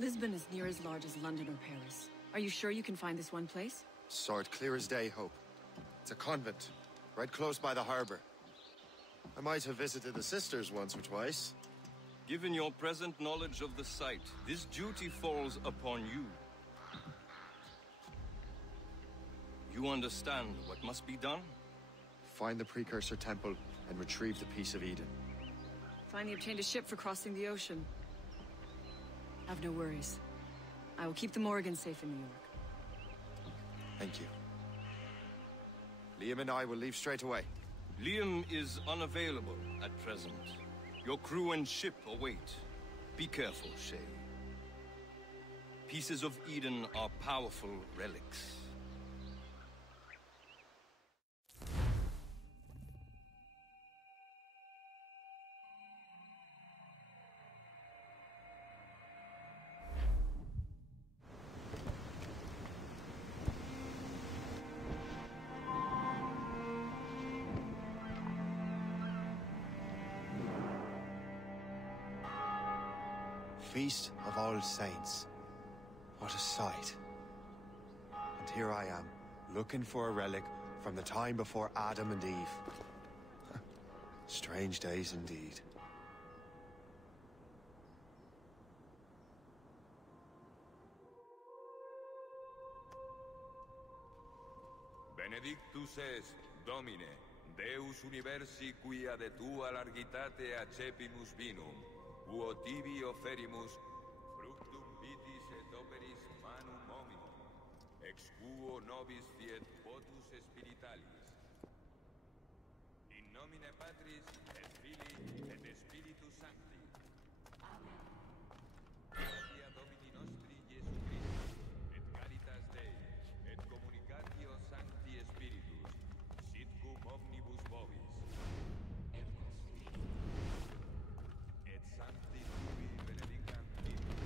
Lisbon is near as large as London or Paris. Are you sure you can find this one place? Saw it clear as day, Hope. It's a convent, right close by the harbor. I might have visited the sisters once or twice. Given your present knowledge of the site, this duty falls upon you. You understand what must be done? Find the precursor temple and retrieve the Piece of Eden. Finally obtained a ship for crossing the ocean. Have no worries. I will keep the Morrigan safe in New York. Thank you. Liam and I will leave straight away. Liam is unavailable at present. Your crew and ship await. Be careful, Shay. Pieces of Eden are powerful relics. Feast of All Saints. What a sight. And here I am, looking for a relic from the time before Adam and Eve. Strange days indeed. Benedictus est, Domine, Deus universi quia de tua largitate accepimus vinum, uo tibi offerimus fructum vitis et operis manum hominum, ex quo nobis fiet votus spiritualis. In nomine Patris et Filii et Spiritus Sancti. Amen. Gratia Domini nostri Iesu Christi, et caritas Dei, et communicatio Sancti Spiritus, sit cum omnibus vobis. Et Sancti Tubi benedicant Vivus.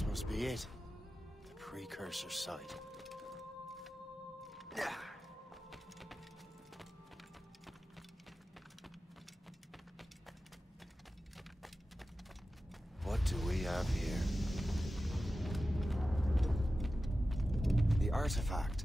This must be it. The precursor site. What do we have here? The artifact.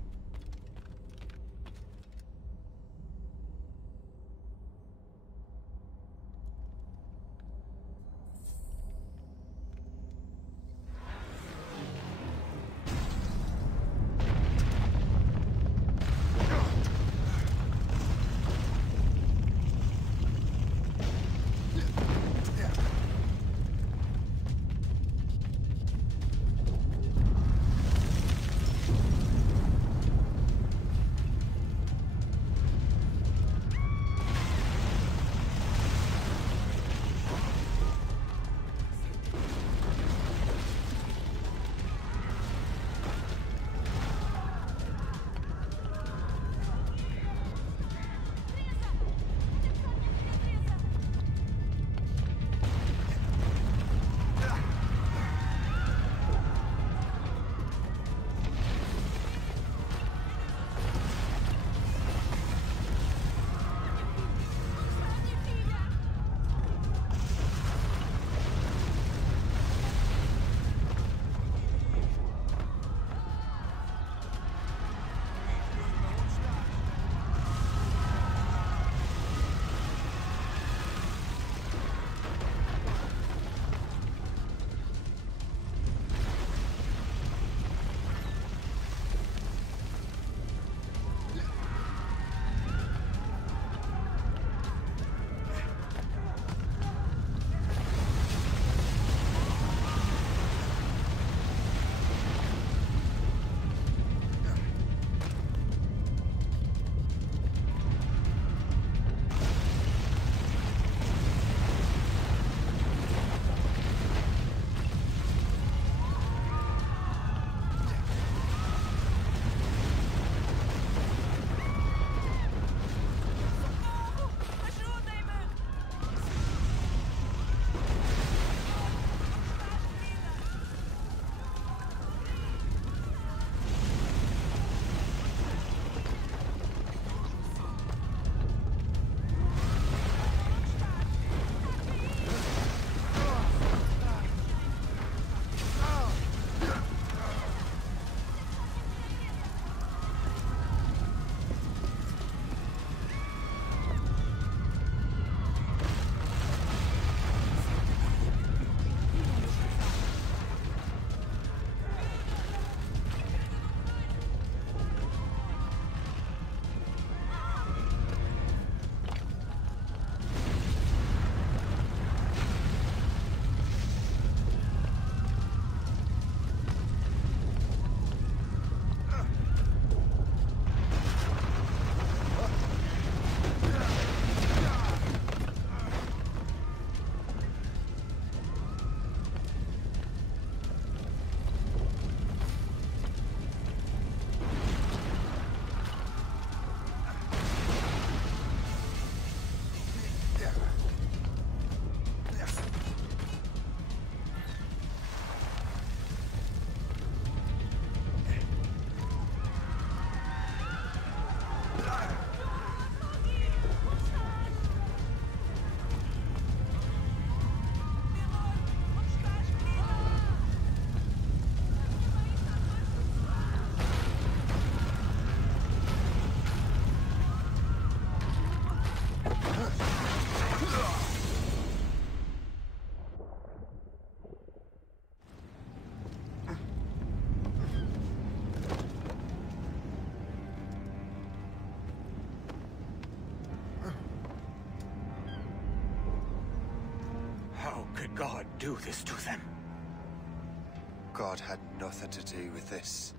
Could God do this to them? God had nothing to do with this.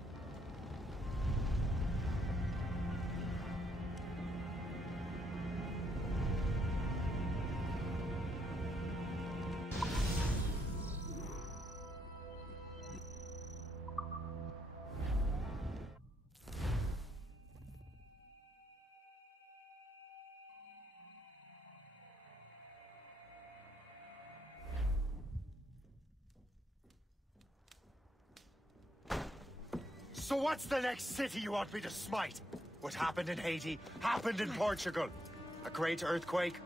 So what's the next city you want me to smite? What happened in Haiti happened in Portugal. A great earthquake.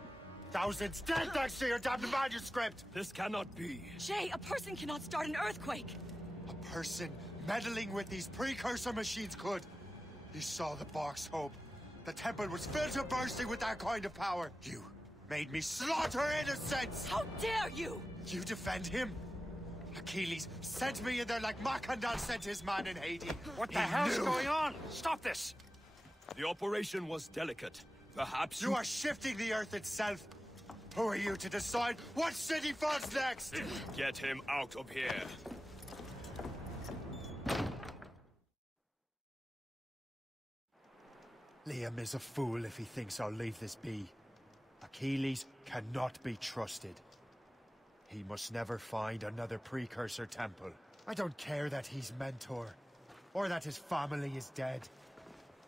Thousands dead thanks to your damned manuscript! This cannot be. Shay, a person cannot start an earthquake! A person meddling with these precursor machines could. You saw the box, Hope. The temple was filled to bursting with that kind of power. You made me slaughter innocents! How dare you! You defend him? Achilles sent me in there like Macandal sent his man in Haiti. What the hell's going on? Stop this! The operation was delicate. Perhaps you are shifting the earth itself. Who are you to decide what city falls next? Get him out of here. Liam is a fool if he thinks I'll leave this be. Achilles cannot be trusted. He must never find another precursor temple. I don't care that he's mentor, or that his family is dead.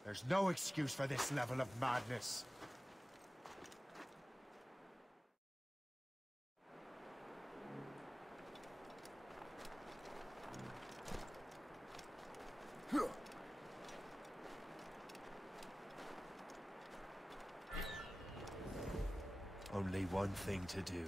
There's no excuse for this level of madness. Only one thing to do.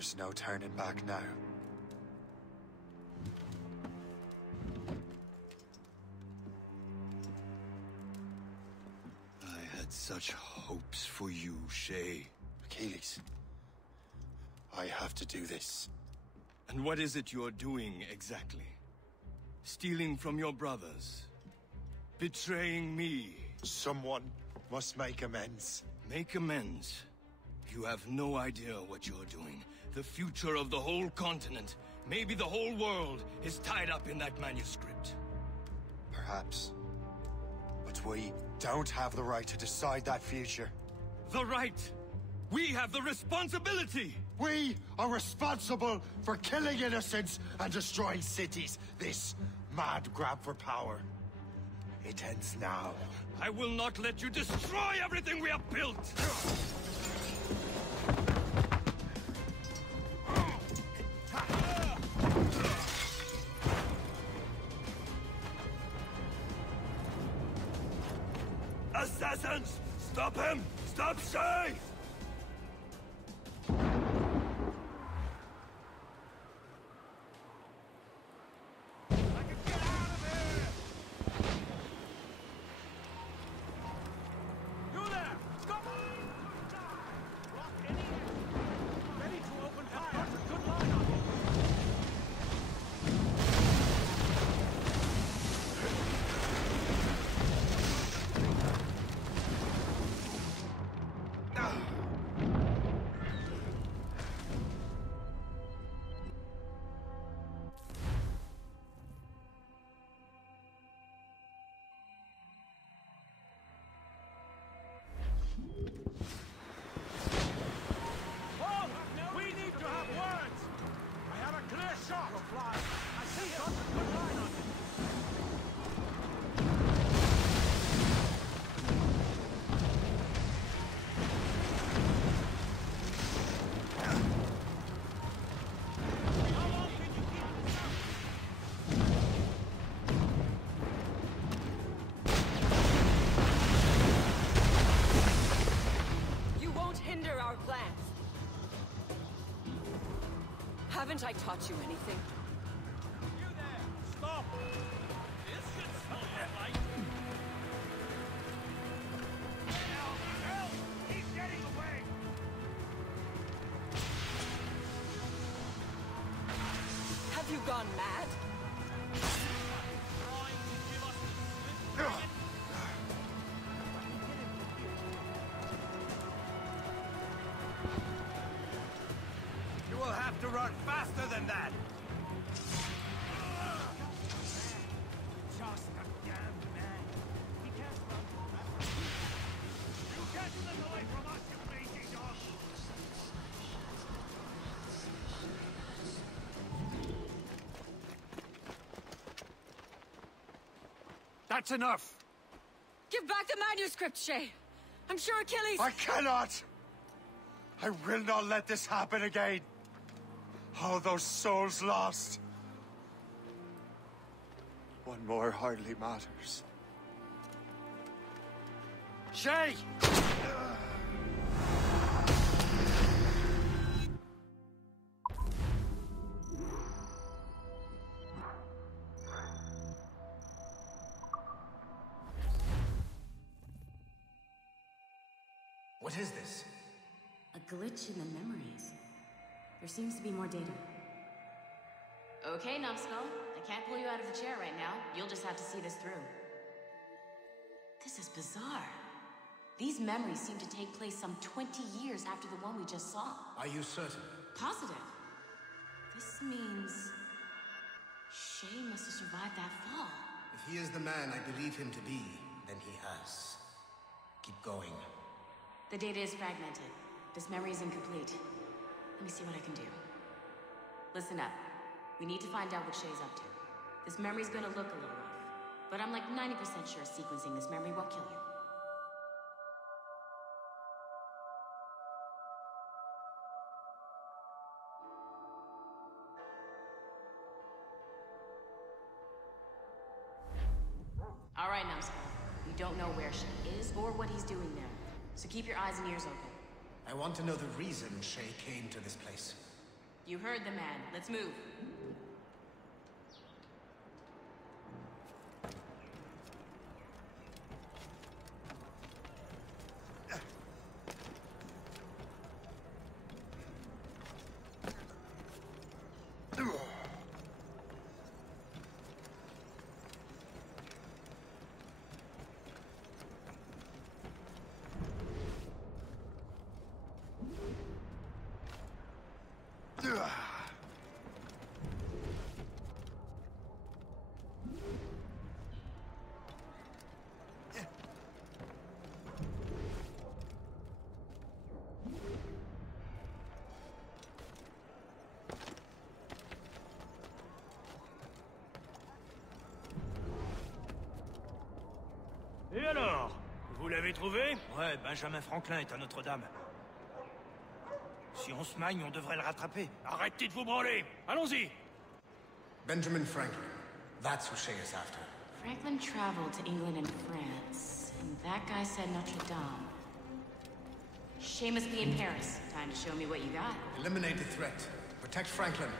There's no turning back now. I had such hopes for you, Shay. Achilles, I have to do this. And what is it you're doing exactly? Stealing from your brothers? Betraying me? Someone must make amends. Make amends? You have no idea what you're doing. The future of the whole continent, maybe the whole world, is tied up in that manuscript. Perhaps. But we don't have the right to decide that future. The right! We have the responsibility! We are responsible for killing innocents and destroying cities. This mad grab for power. It ends now. I will not let you destroy everything we have built! Assassins! Stop him! Stop Shay! Haven't I taught you anything? You there! Stop! This should somewhat like... Help! He's getting away! Have you gone mad? You will have to run faster than that! Just a damn man. He can't run. You can't slip away from us, you lazy dog! That's enough! Give back the manuscript, Shay! I'm sure Achilles... I cannot! I will not let this happen again! All those souls lost! One more hardly matters. Shay! What is this? A glitch in the memories. There seems to be more data. Okay, Numbskull. I can't pull you out of the chair right now. You'll just have to see this through. This is bizarre. These memories seem to take place some 20 years after the one we just saw. Are you certain? Positive. This means... Shay must have survived that fall. If he is the man I believe him to be, then he has. Keep going. The data is fragmented. This memory is incomplete. Let me see what I can do. Listen up. We need to find out what Shay's up to. This memory's gonna look a little rough, but I'm like 90% sure sequencing this memory won't kill you. All right, Numbskull. We don't know where Shay is or what he's doing there, so keep your eyes and ears open. I want to know the reason Shay came to this place. You heard the man. Let's move. Et alors? Vous l'avez trouvé? Ouais, Benjamin Franklin est à Notre-Dame. Si on se magne, on devrait le rattraper. Arrêtez de vous branler! Allons-y! Benjamin Franklin. That's who Shay is after. Franklin traveled to England and France, and that guy said Notre Dame. Shay must be in Paris. Time to show me what you got. Eliminate the threat. Protect Franklin.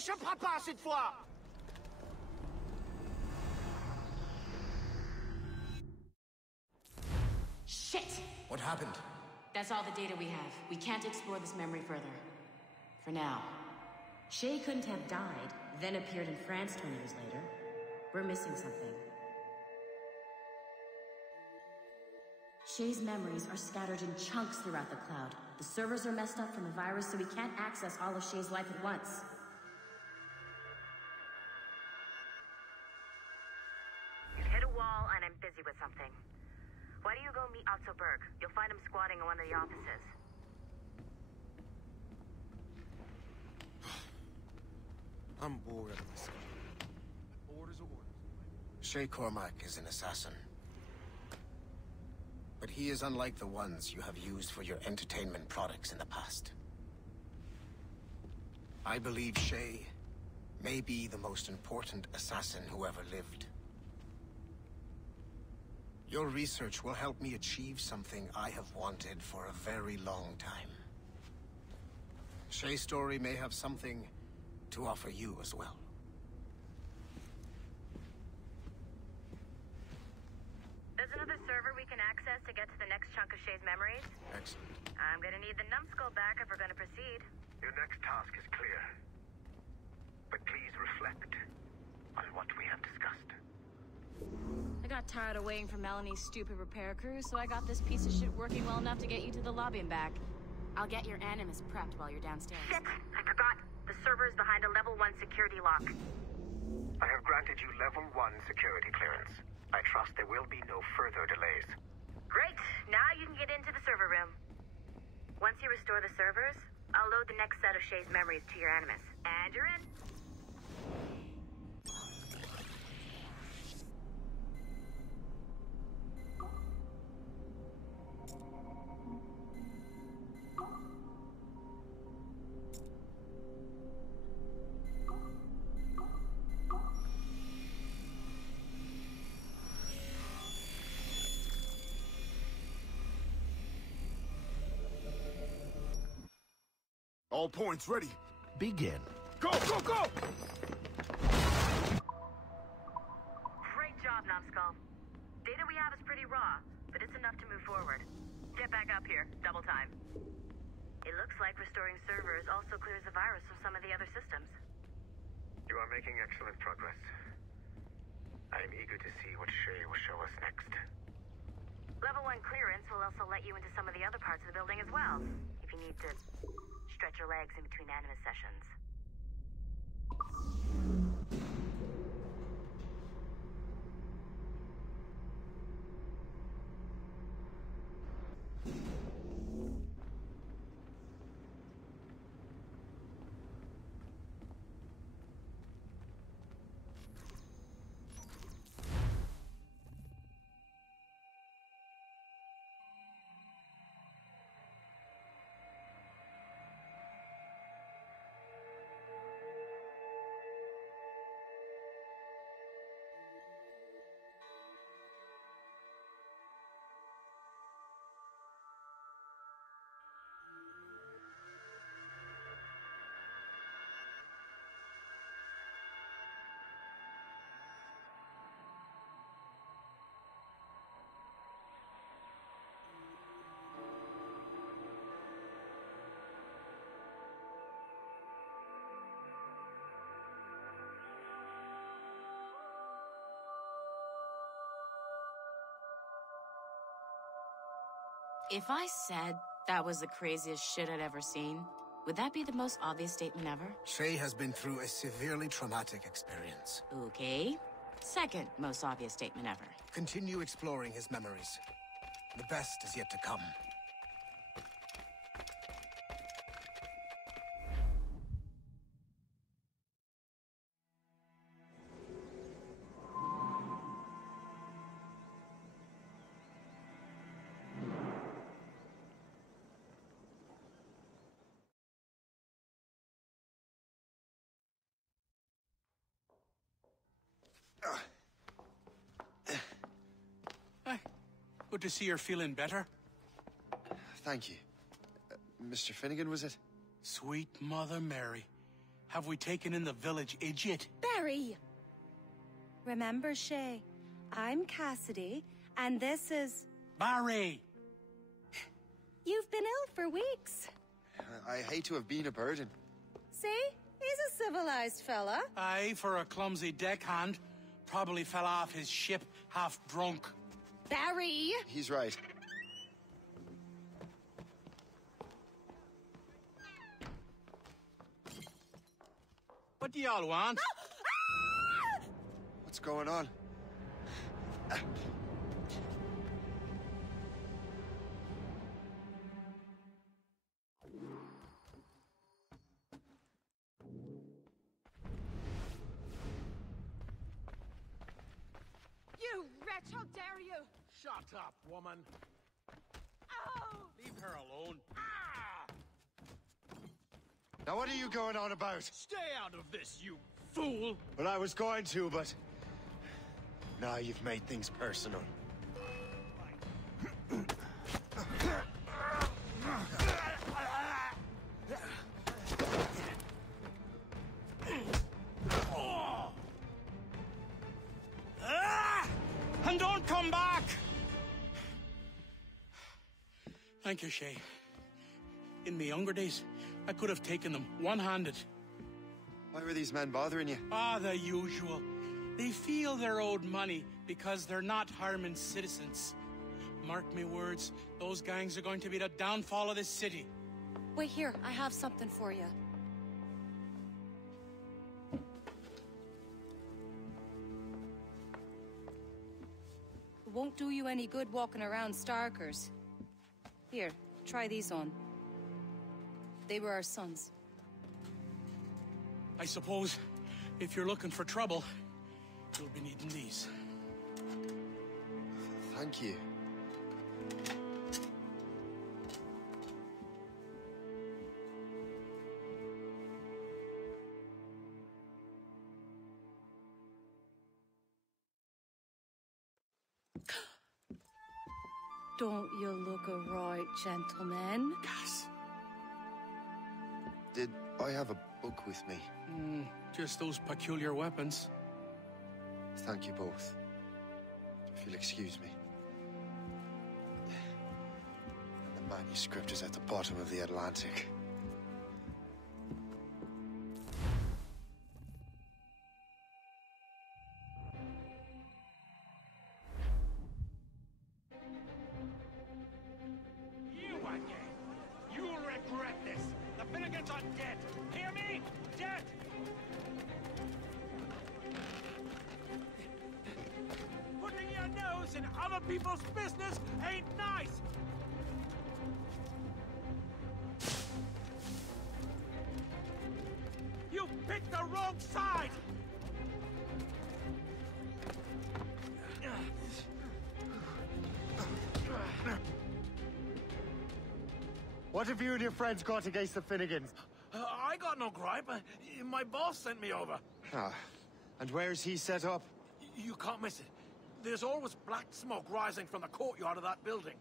échappera pas cette fois! Shit! What happened? That's all the data we have. We can't explore this memory further. For now. Shay couldn't have died, then appeared in France 20 years later. We're missing something. Shay's memories are scattered in chunks throughout the cloud. The servers are messed up from the virus, so we can't access all of Shay's life at once. You've hit a wall, and I'm busy with something. Why don't you go meet Otto Berg? You'll find him squatting in one of the offices. I'm bored of this. Orders are orders. Shay Cormac is an assassin. But he is unlike the ones you have used for your entertainment products in the past. I believe Shay may be the most important assassin who ever lived. Your research will help me achieve something I have wanted for a very long time. Shay's story may have something to offer you as well. There's another server we can access to get to the next chunk of Shay's memories. Excellent. I'm gonna need the numbskull back if we're gonna proceed. Your next task is clear. But please reflect on what we have discussed. I got tired of waiting for Melanie's stupid repair crew, so I got this piece of shit working well enough to get you to the lobby and back. I'll get your Animus prepped while you're downstairs. Shit! I forgot. The server is behind a level 1 security lock. I have granted you level 1 security clearance. I trust there will be no further delays. Great! Now you can get into the server room. Once you restore the servers, I'll load the next set of Shay's memories to your Animus. And you're in. All points ready. Begin. Go, go, go! Great job, Numbskull. Data we have is pretty raw, but it's enough to move forward. Get back up here. Double time. It looks like restoring servers also clears the virus from some of the other systems. You are making excellent progress. I am eager to see what Shay will show us next. Level 1 clearance will also let you into some of the other parts of the building as well, if you need to stretch your legs in between Animus sessions. If I said that was the craziest shit I'd ever seen, would that be the most obvious statement ever? Shay has been through a severely traumatic experience. Okay. Second most obvious statement ever. Continue exploring his memories. The best is yet to come. Good to see you're feeling better. Thank you. Mr. Finnegan, was it? Sweet Mother Mary. Have we taken in the village idiot? Barry! Remember, Shay, I'm Cassidy, and this is... Barry! You've been ill for weeks. I hate to have been a burden. See? He's a civilized fella. Aye, for a clumsy deckhand. Probably fell off his ship, half drunk. Barry! He's right. What do y'all want? What's going on? You wretch, how dare you! Shut up, woman. Oh! Leave her alone. Now what are you going on about? Stay out of this, you fool! Well, I was going to, but... Now you've made things personal. And don't come back! Thank you, Shay. In my younger days, I could have taken them one-handed. Why were these men bothering you? Ah, the usual. They feel they're owed money because they're not harming citizens. Mark me words, those gangs are going to be the downfall of this city. Wait here, I have something for you. It won't do you any good walking around Starkers. Here, try these on. They were our sons. I suppose, if you're looking for trouble, you'll be needing these. Thank you. Don't you look a right, gentlemen? Gas. Did I have a book with me? Just those peculiar weapons. Thank you both. If you'll excuse me. And the manuscript is at the bottom of the Atlantic. You again! You'll regret this! The Finnegans are dead! Hear me? Dead! Putting your nose in other people's business ain't nice! You picked the wrong side! What have you and your friends got against the Finnegans? I got no gripe. My boss sent me over. Ah, and where's he set up? You can't miss it. There's always black smoke rising from the courtyard of that building.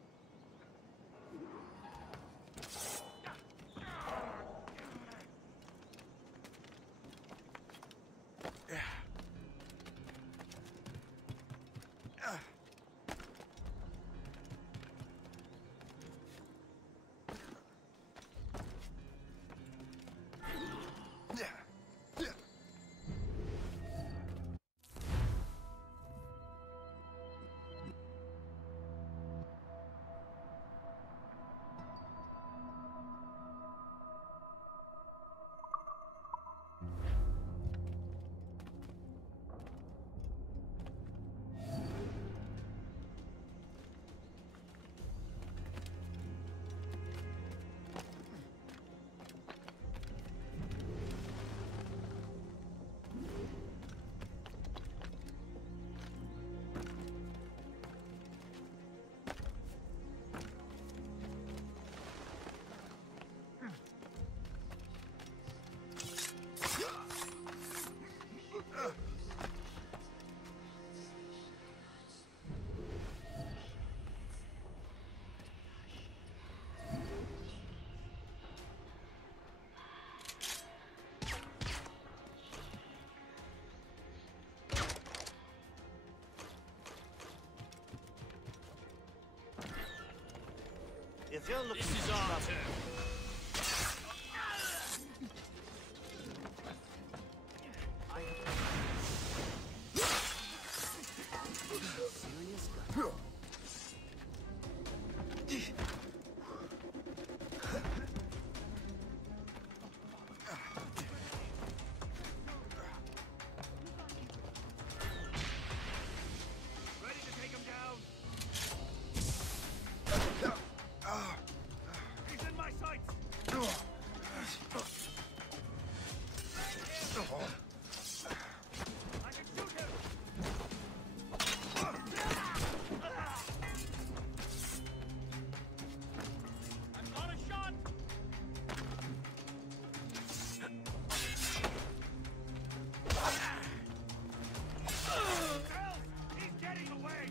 If you're looking This is for our trouble, turn. Ready to take him down? He's in my sights! I can shoot him! I've got a shot! Help! He's getting away!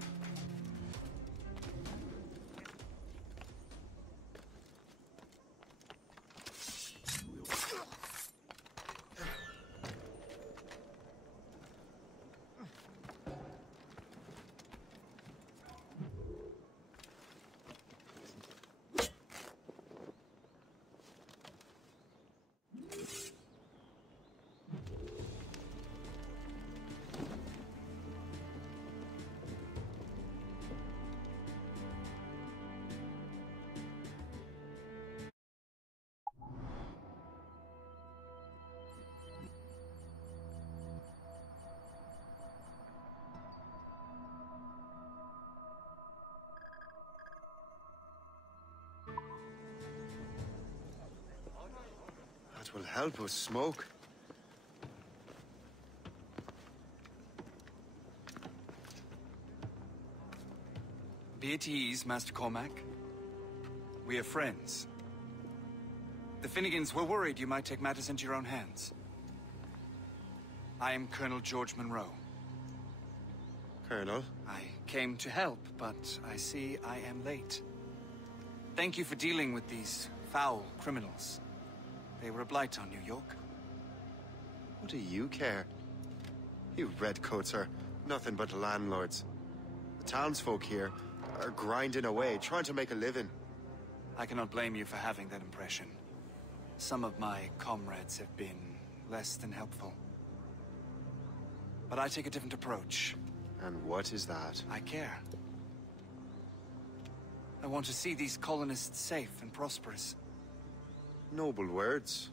That will help us smoke. Be at ease, Master Cormac. We are friends. The Finnegans were worried you might take matters into your own hands. I am Colonel George Monroe. Colonel? I came to help, but I see I am late. Thank you for dealing with these foul criminals. They were a blight on New York. What do you care? You redcoats are nothing but landlords. The townsfolk here are grinding away, trying to make a living. I cannot blame you for having that impression. Some of my comrades have been less than helpful. But I take a different approach. And what is that? I care. I want to see these colonists safe and prosperous. Noble words.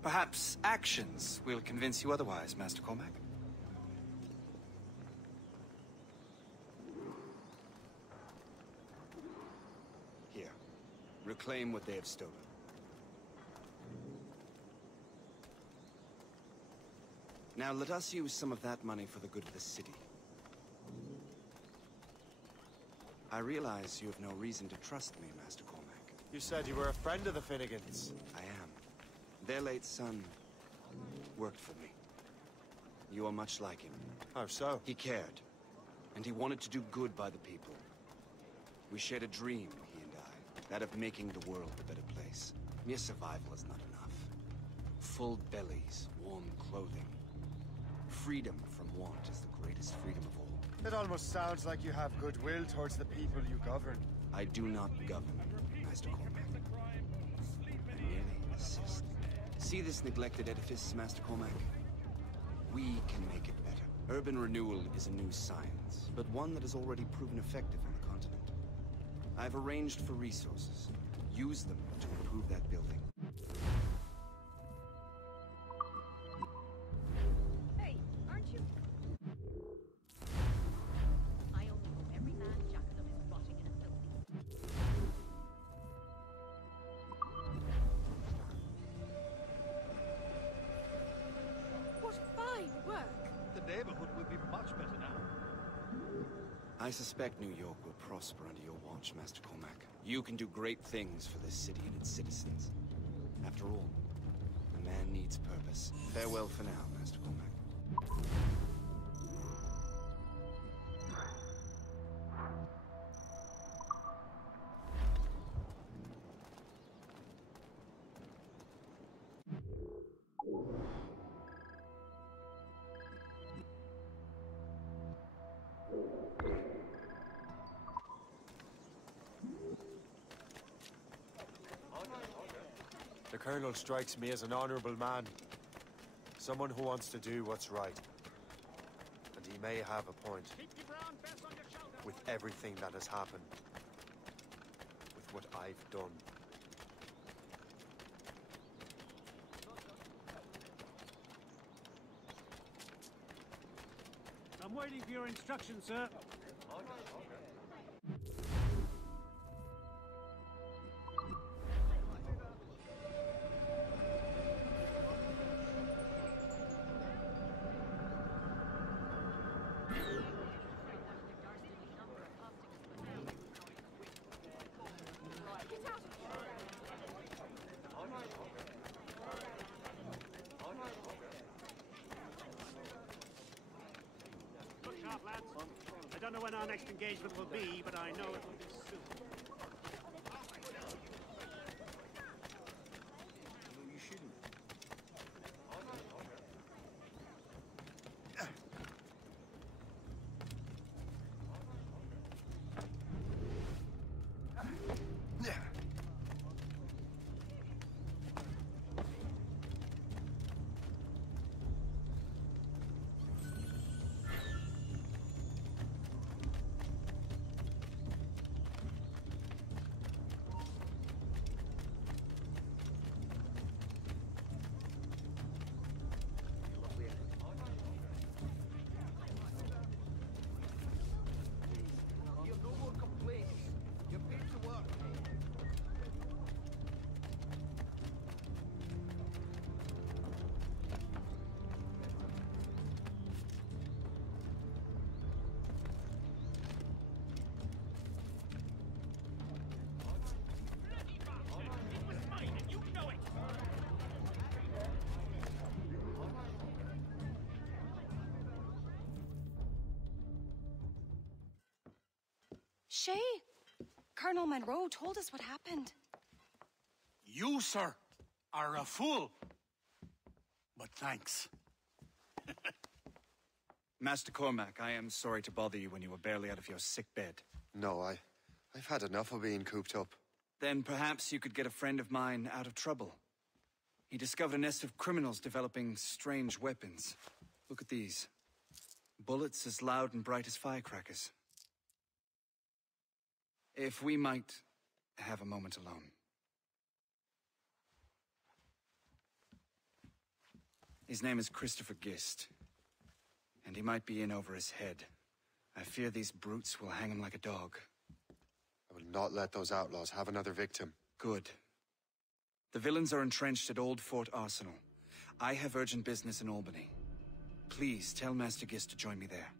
Perhaps actions will convince you otherwise, Master Cormac. Here. Reclaim what they have stolen. Now let us use some of that money for the good of the city. I realize you have no reason to trust me, Master Cormac. You said you were a friend of the Finnegans. I am. Their late son worked for me. You are much like him. How so? He cared, and he wanted to do good by the people. We shared a dream, he and I, that of making the world a better place. Mere survival is not enough. Full bellies, warm clothing. Freedom from want is the greatest freedom of all. It almost sounds like you have goodwill towards the people you govern. I do not govern, Master Cormac. I merely assist. See this neglected edifice, Master Cormac? We can make it better. Urban renewal is a new science, but one that has already proven effective on the continent. I've arranged for resources. Use them to improve that building. Hey, aren't you? I only hope every man jack of them is rotting in a filthy. What fine work! The neighborhood will be much better now. I suspect New York will prosper under your watch, Master Cormac. You can do great things for this city and its citizens. After all, a man needs purpose. Farewell for now, Master Cormac. Colonel strikes me as an honorable man. Someone who wants to do what's right. And he may have a point. With everything that has happened. With what I've done. I'm waiting for your instructions, sir. I don't know when our next engagement will be, but I know it will be soon. No, you shouldn't. Shay, Colonel Monroe told us what happened. You, sir, are a fool. But thanks. Master Cormac, I am sorry to bother you when you were barely out of your sick bed. No, I've had enough of being cooped up. Then perhaps you could get a friend of mine out of trouble. He discovered a nest of criminals developing strange weapons. Look at these. Bullets as loud and bright as firecrackers. If we might have a moment alone. His name is Christopher Gist. And he might be in over his head. I fear these brutes will hang him like a dog. I will not let those outlaws have another victim. Good. The villains are entrenched at Old Fort Arsenal. I have urgent business in Albany. Please tell Master Gist to join me there.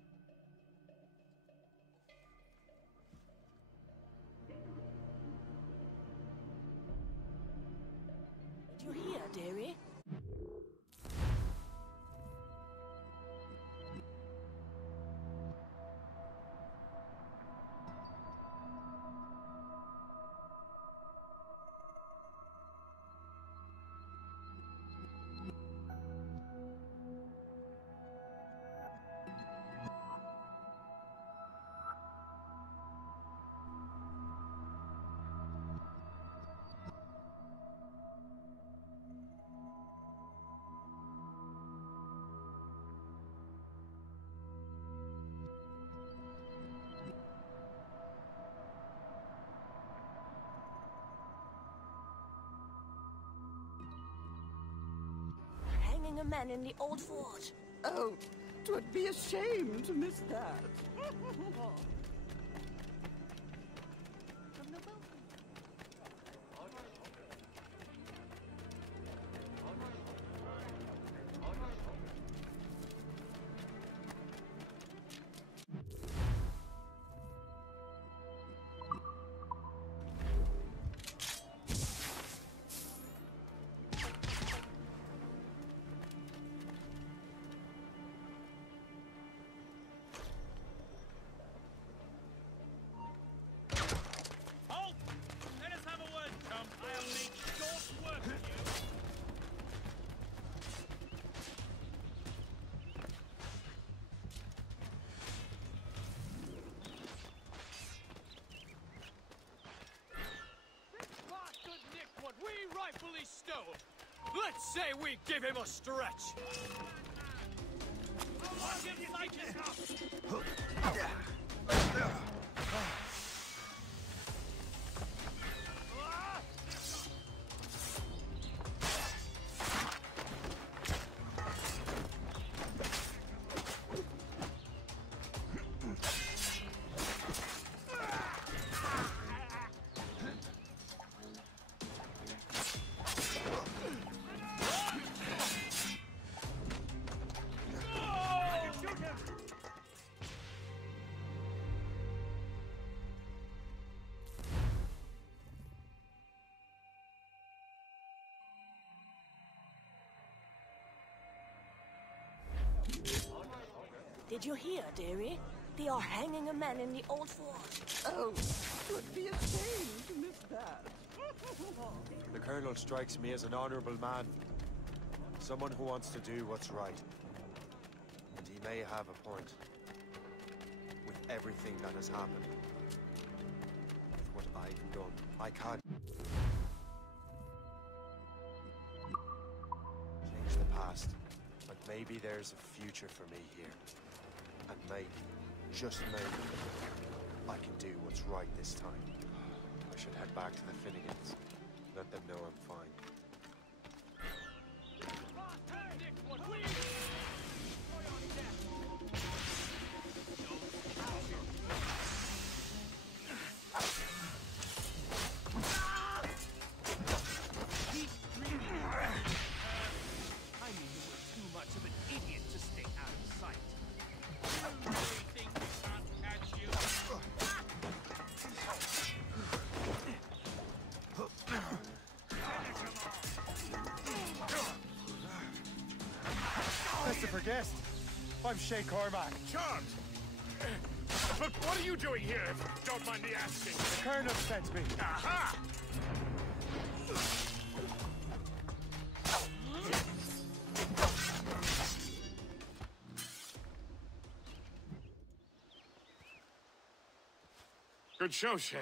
Did you hear, dearie? Hanging a man in the old fort. Oh, 'twould be a shame to miss that. Let's say we give him a stretch. Did you hear, dearie? They are hanging a man in the old fort. Oh, it would be a shame to miss that. The Colonel strikes me as an honorable man. Someone who wants to do what's right. And he may have a point. With everything that has happened. With what I've done, I can't change the past. But maybe there's a future for me here. And maybe, just maybe, I can do what's right this time. I should head back to the Finnegans. Let them know I'm fine. Guest. I'm Shay Cormac. Charmed! But what are you doing here, if you don't mind me asking? The Colonel sent me. Aha! Good show, Shay.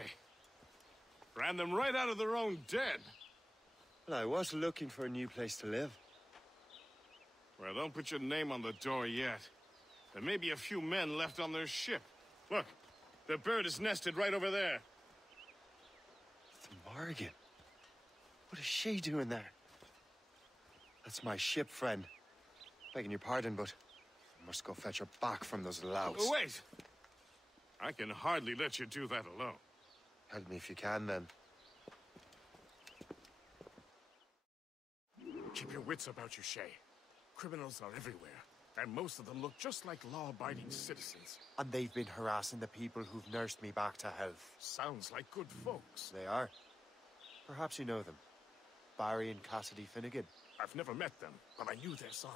Ran them right out of their own den. Well, I was looking for a new place to live. Well, don't put your name on the door yet. There may be a few men left on their ship. Look, the bird is nested right over there. The Morgan. What is she doing there? That's my ship, friend. Begging your pardon, but I must go fetch her back from those louts. Oh, wait! I can hardly let you do that alone. Help me if you can, then. Keep your wits about you, Shay. Criminals are everywhere, and most of them look just like law-abiding citizens. And they've been harassing the people who've nursed me back to health. Sounds like good folks. They are. Perhaps you know them. Barry and Cassidy Finnegan. I've never met them, but I knew their son.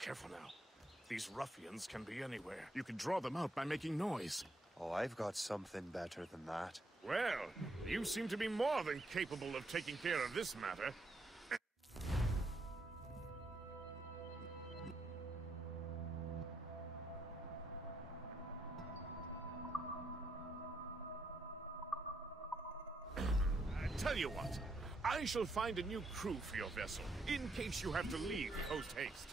Careful now. These ruffians can be anywhere. You can draw them out by making noise. Oh, I've got something better than that. Well, you seem to be more than capable of taking care of this matter. Tell you what, I shall find a new crew for your vessel, in case you have to leave post-haste.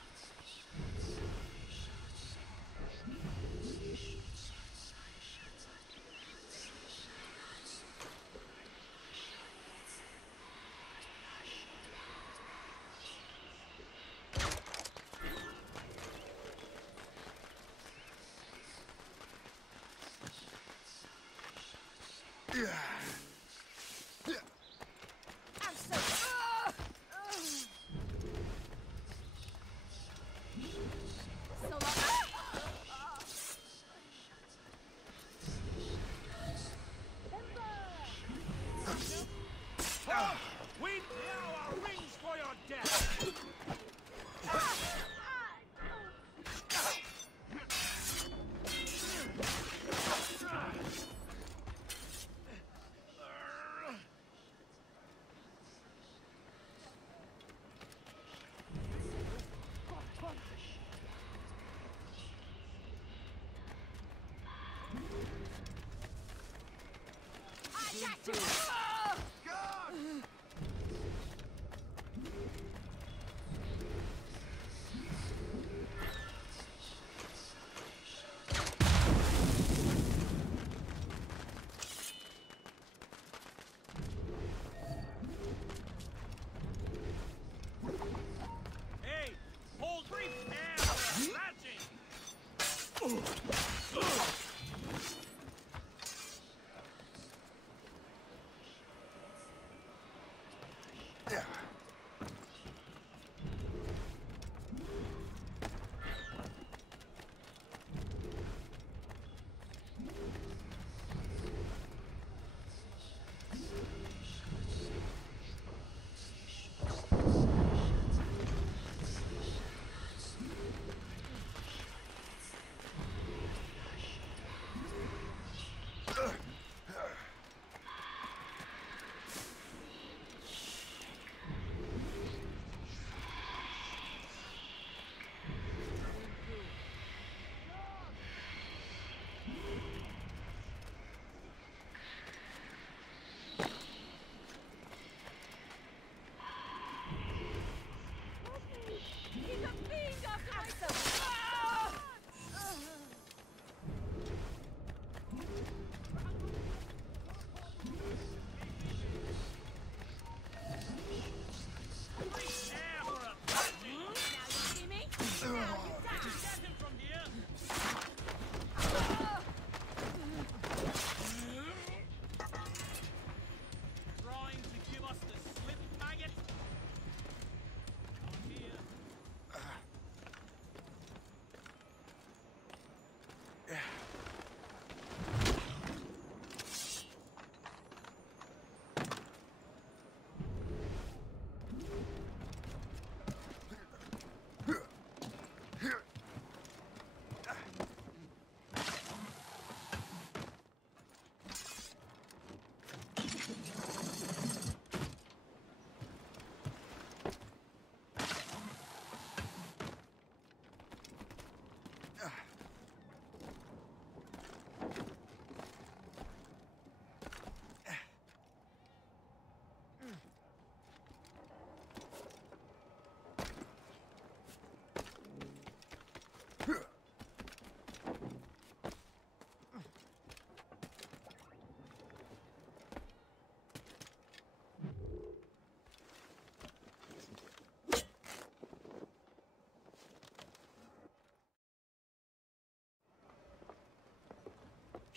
Hey, hold brief and latching.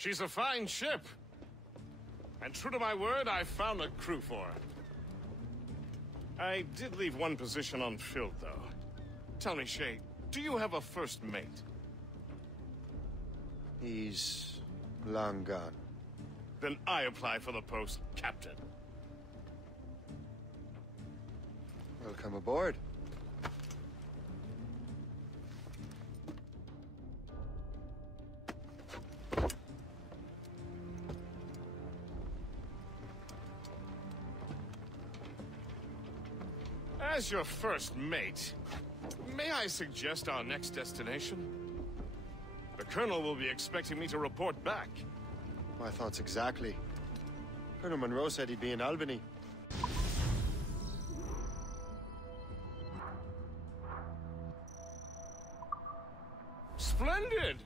She's a fine ship. And true to my word, I found a crew for her. I did leave one position unfilled, though. Tell me, Shay, do you have a first mate? He's long gone. Then I apply for the post, Captain. Welcome aboard. As your first mate, may I suggest our next destination? The Colonel will be expecting me to report back. My thoughts exactly. Colonel Monroe said he'd be in Albany. Splendid!